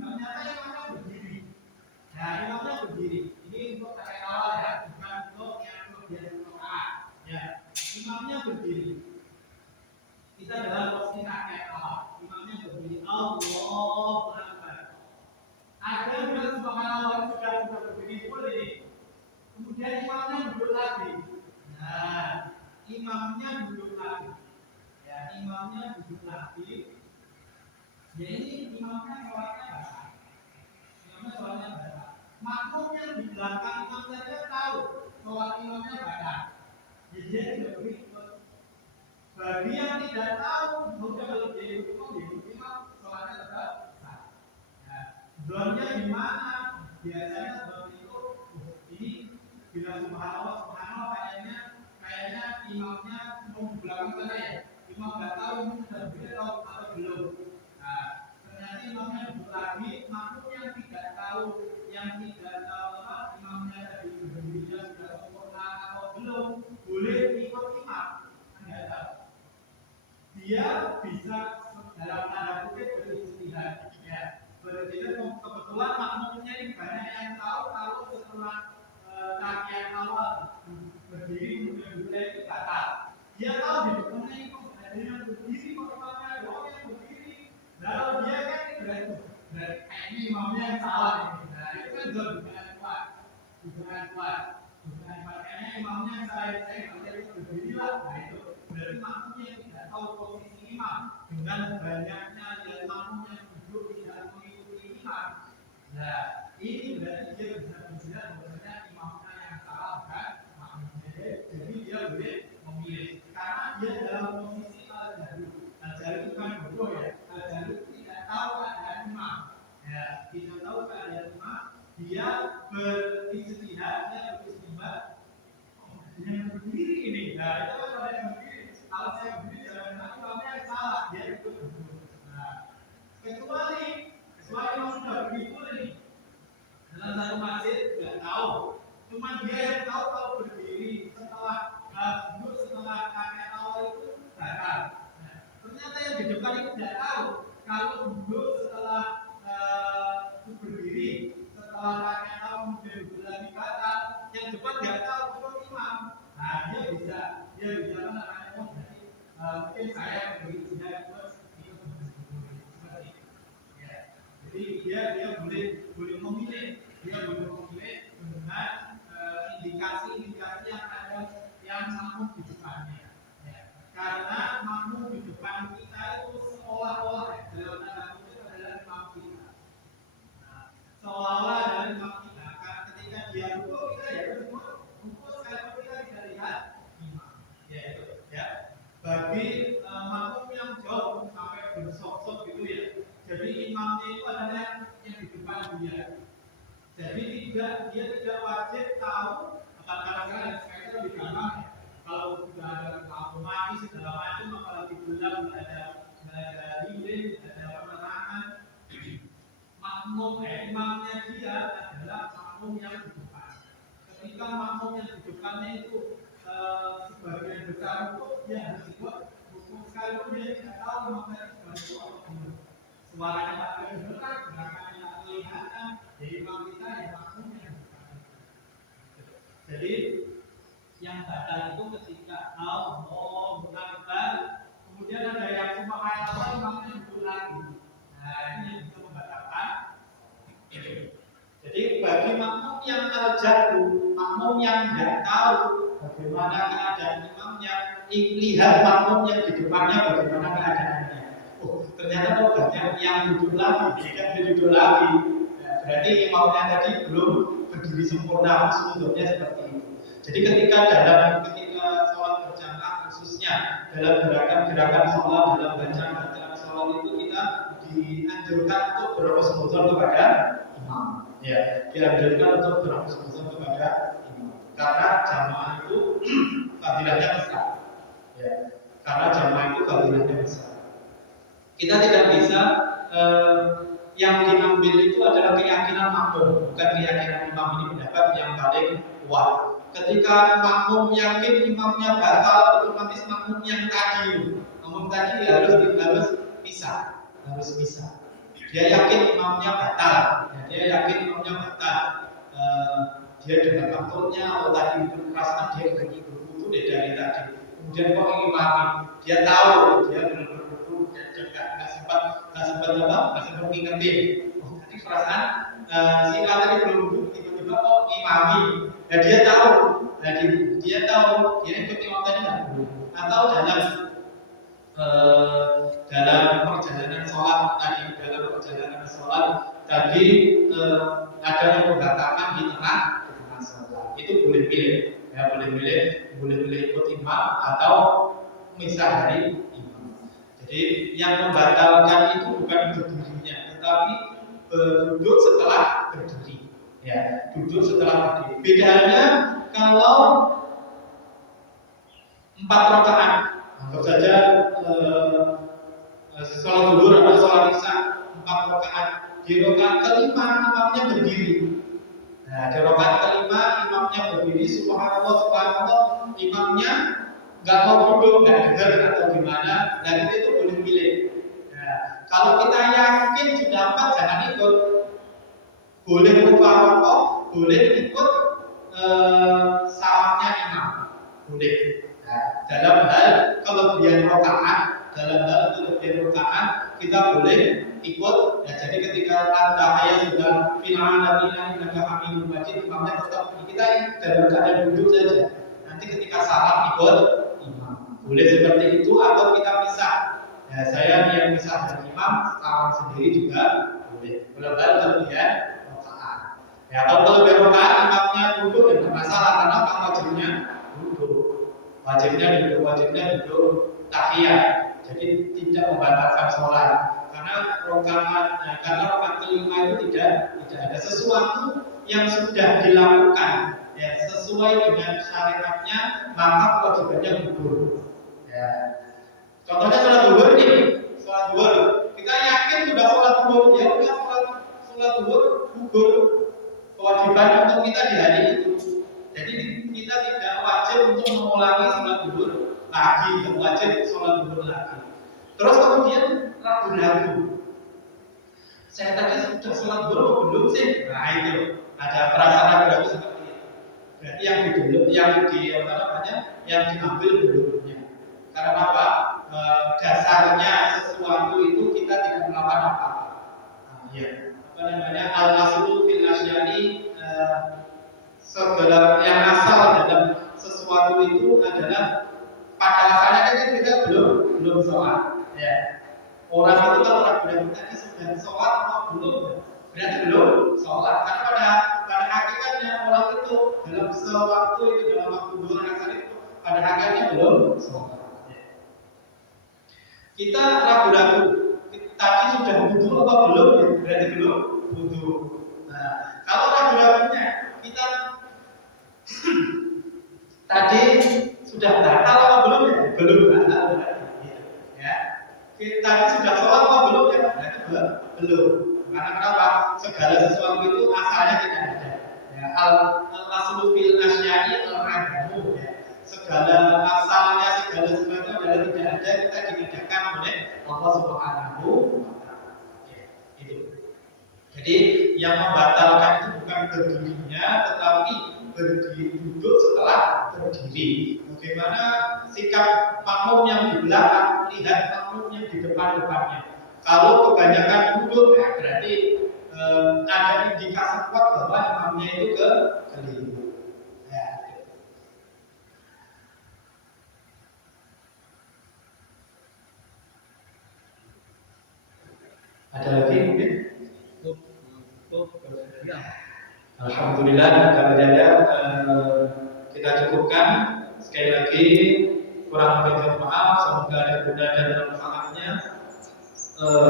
Ternyata imamnya berdiri. Nah, imamnya berdiri. Ini untuk pakaian awal ya, bukan untuk yang kemudian rakaat. Ya, imamnya berdiri. Kita dalam posisi pakaian awal. Imamnya berdiri. Allahu Akbar. Ada yang subhanallah sudah berdiri full ini. Kemudian imamnya duduk lagi. Nah, imamnya duduk lagi. Ya, imamnya duduk lagi. Ya, ini imamnya sholatnya batal. Makmum yang di belakang imam saja tahu sholat imamnya batal. Jadi dia tidak boleh ikut Bagi yang tidak tahu, mungkin kalau dia ikut imam, sholatnya tetap sah. Nah, zonnya di mana? Biasanya zon itu ini bila subhanallah subhanallah kayaknya imamnya mau di belakang sana ya. Imam nggak tahu ini sudah benar atau belum. Nah, ternyata imamnya duduk lagi, makmum yang tidak tahu apa imamnya tadi berdirinya sudah sempurna atau belum, boleh ikut imam. Nggak tahu. Dia bisa dalam tanda kutip beristihad. Ya, beristihad kebetulan makmumnya ini banyak yang tahu kalau setelah takian awal berdiri kemudian mulai itu batal. Dia tahu di depannya itu ada yang berdiri, kok imamnya doang yang berdiri. Lalu dia kan berarti kayaknya imamnya yang salah ini. Nah itu kan dugaan kuat, kayaknya imamnya yang salah, saya nggak bisa berdiri lah. Nah itu berarti makmumnya yang tidak tahu posisi imam dengan banyaknya yang makmum yang duduk tidak mengikuti imam. Nah ini berarti dia bisa bilang bahwasanya imamnya yang salah kan makmumnya. Jadi dia boleh memilih karena dia dalam posisi al-jahil. Al-jahil itu kan bodoh ya. Al-jahil tidak tahu keadaan imam. Ya, tidak tahu keadaan imam. Dia beristihad, dia beristighfar. Yang berdiri ini, nah itu kan ada yang berdiri. Kalau saya berdiri jalan kaki, imamnya yang salah. Dia ikut berdiri. Nah, kecuali imam sudah begitu nih. Dalam satu masjid nggak tahu, cuma dia yang tahu kalau berdiri setelah duduk setelah kakek awal itu batal. Nah, ternyata yang di depan itu tidak tahu kalau duduk setelah berdiri setelah kakek awal kemudian duduk lagi batal. Yang depan nggak tahu cuma imam. Nah dia bisa apa namanya mungkin saya berdiri tidak terus ikut berdiri seperti itu. Ya. Jadi dia boleh memilih dengan indikasi-indikasi yang ada yang makmum di depannya. Ya. Karena makmum di depan kita itu seolah-olah dalam tanda kutip adalah imam kita. Nah, seolah-olah adalah imam kita. Karena ketika dia rukuk kita ya rukuk sekalipun kita tidak lihat imam. Ya itu ya. Bagi makmum yang jauh sampai bersok-sok gitu ya. Jadi imamnya itu adalah yang di depan dia. Jadi dia tidak wajib tahu kadang-kadang itu lebih gampang ya. Kalau sudah ada lampu mati segala macam, apalagi gelap ada lilin, ada penerangan. Imamnya dia adalah makmum yang di depan. Ketika makmum yang di depannya itu sebagian besar itu dia harus ikut hukum sekalipun dia tidak tahu makmumnya itu atau belum. Suaranya tak terdengar, gerakannya tak kelihatan. Jadi imam kita yang makmum yang depan. Jadi yang batal itu ketika Allahu Akbar, kemudian ada yang cuma kayak apa imamnya duduk lagi. Nah ini yang bisa membatalkan. Jadi bagi makmum yang al-jahlu, makmum yang tidak tahu bagaimana keadaan imamnya, lihat makmum yang di depannya bagaimana keadaannya. Oh, ternyata kok banyak yang duduk lagi, duduk lagi. Berarti imamnya tadi belum berdiri sempurna, sebetulnya seperti itu. Jadi ketika sholat berjamaah khususnya dalam gerakan sholat, dalam bacaan sholat itu kita dianjurkan untuk berhusnuzon kepada imam. Ya, dianjurkan untuk berhusnuzon kepada imam. Karena jamaah itu fadilahnya besar. Ya, karena jamaah itu fadilahnya besar. Kita tidak bisa yang diambil itu adalah keyakinan makmum, bukan keyakinan imam. Ini pendapat yang paling kuat. Ketika makmum yakin imamnya batal, otomatis makmum yang tadi harus bisa. Dia yakin imamnya batal, dia dengan kantornya atau tadi perasaan dia berwudu dari tadi. Kemudian kok imami, dia tahu dia benar-benar wudu dan nggak sempat ngingetin. Oh tadi perasaan si A tadi belum wudu, tiba-tiba kok imami. Ya dia tahu dia ikut imam tadi nggak dulu. Atau dalam perjalanan sholat tadi ada yang membatalkan di tengah sholat. Itu boleh pilih ikut imam atau misah dari imam. Jadi yang membatalkan itu bukan berdirinya, tetapi duduk setelah berdiri. Ya, duduk setelah berdiri. Bedanya kalau 4 rakaat, anggap saja sholat zuhur atau sholat isya 4 rakaat. Di rakaat kelima imamnya berdiri. Nah, di rakaat kelima imamnya berdiri, subhanallah subhanallah, imamnya nggak mau duduk, nggak dengar atau gimana, dan itu boleh pilih. Nah, kalau kita yakin sudah 4 jangan ikut. Boleh mufaroqah, boleh ikut salahnya imam, boleh. Nah, dalam hal kelebihan rakaat, kita boleh ikut. Ya, jadi ketika at-tahiyat sudah fil alamin innaka hamidum majid, imamnya tetap kita dalam keadaan duduk saja. Nanti ketika salam ikut imam. Boleh seperti itu atau kita pisah. Ya, saya yang pisah dari imam, salam sendiri juga boleh. Kalau kelebihan rakaat. Ya, kalau kelebihan rakaat imamnya duduk ya tidak masalah karena wajibnya duduk. Wajibnya duduk tahiyat. Jadi tidak membatalkan sholat. Karena rakaat kelima itu tidak ada sesuatu yang sudah dilakukan ya sesuai dengan syariatnya, maka kewajibannya gugur. Ya. Contohnya sholat zuhur nih, sholat zuhur kita yakin sudah sholat zuhur, ya udah sholat zuhur gugur kewajiban untuk kita di hari itu. Jadi kita tidak wajib untuk mengulangi sholat zuhur lagi, tidak wajib sholat zuhur lagi. Terus kemudian ragu-ragu, saya tadi sudah sholat zuhur belum sih? Nah itu ada perasaan ragu-ragu seperti itu. Berarti yang diambil belumnya. Karena apa? Dasarnya sesuatu itu kita tidak melakukan apa-apa. Al-aslu fil asyari, segala yang asal dalam sesuatu itu adalah pada asalnya kan kita belum sholat. Ya. Orang itu kalau ragu-ragu tadi sudah sholat atau belum, berarti belum sholat. Karena pada hakikatnya orang itu dalam sewaktu itu dalam waktu 2 rakaat itu pada hakikatnya belum sholat. Ya. Kita ragu-ragu tadi sudah wudu apa belum, ya berarti belum wudu. Nah, kalau ragu-ragunya kita tadi sudah batal apa belum, ya belum batal. Ya. Tadi sudah sholat apa belum, ya berarti belum. Karena kenapa? Segala sesuatu itu asalnya tidak ada. Ya, al-aslu fil asya'i al-adamu. Ya. Segala asalnya segala sesuatu adalah tidak ada, kita diadakan oleh Allah Subhanahu wa Ta'ala. Ya, itu. Jadi yang membatalkan itu bukan berdirinya, tetapi berdiri duduk setelah berdiri. Bagaimana sikap makmum yang di belakang melihat makmum yang di depannya. Kalau kebanyakan duduk, ya berarti ada indikasi kuat bahwa imamnya itu keliru. Ya. Ada lagi mungkin? Alhamdulillah, kalau ada kita cukupkan. Sekali lagi kurang lebih maaf, semoga ada guna dan manfaatnya.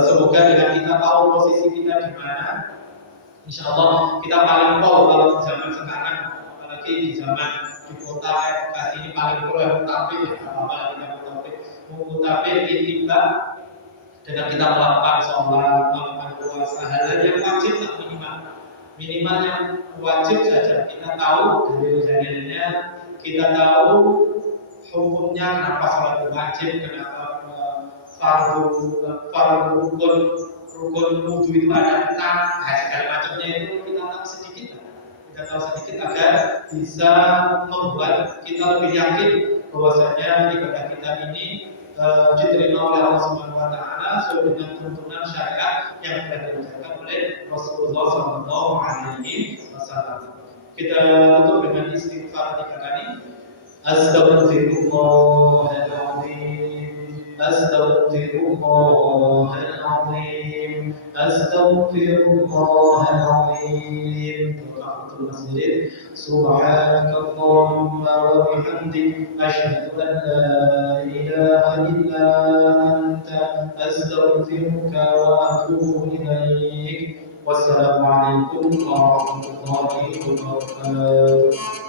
Semoga dengan kita tahu posisi kita di mana, insya Allah kita paling pol kalau di zaman sekarang, apalagi di zaman di kota Bekasi ini paling pol yang mutafik, apalagi kita mutafik tiba dengan kita melakukan sholat, melakukan puasa, hal-hal yang wajib tak minimal yang wajib saja kita tahu dalil-dalilnya, kita tahu hukumnya, kenapa sholat wajib, kenapa fardu rukun wudu itu ada 6, segala macamnya itu kita tahu sedikit agar bisa membuat kita lebih yakin bahwasanya ibadah kita ini diterima oleh Allah Subhanahu wa Ta'ala sesuai dengan tuntunan syariat yang telah diucapkan oleh Rasulullah Sallallahu Alaihi Wasallam. Kita tutup dengan istighfar 3 kali. Astaghfirullahaladzim, Astaghfirullahaladzim, Astaghfirullahaladzim. Tahiyatul masjid. Subhanakallahumma wa bihamdik, asyhadu an la ilaha warahmatullahi wabarakatuh.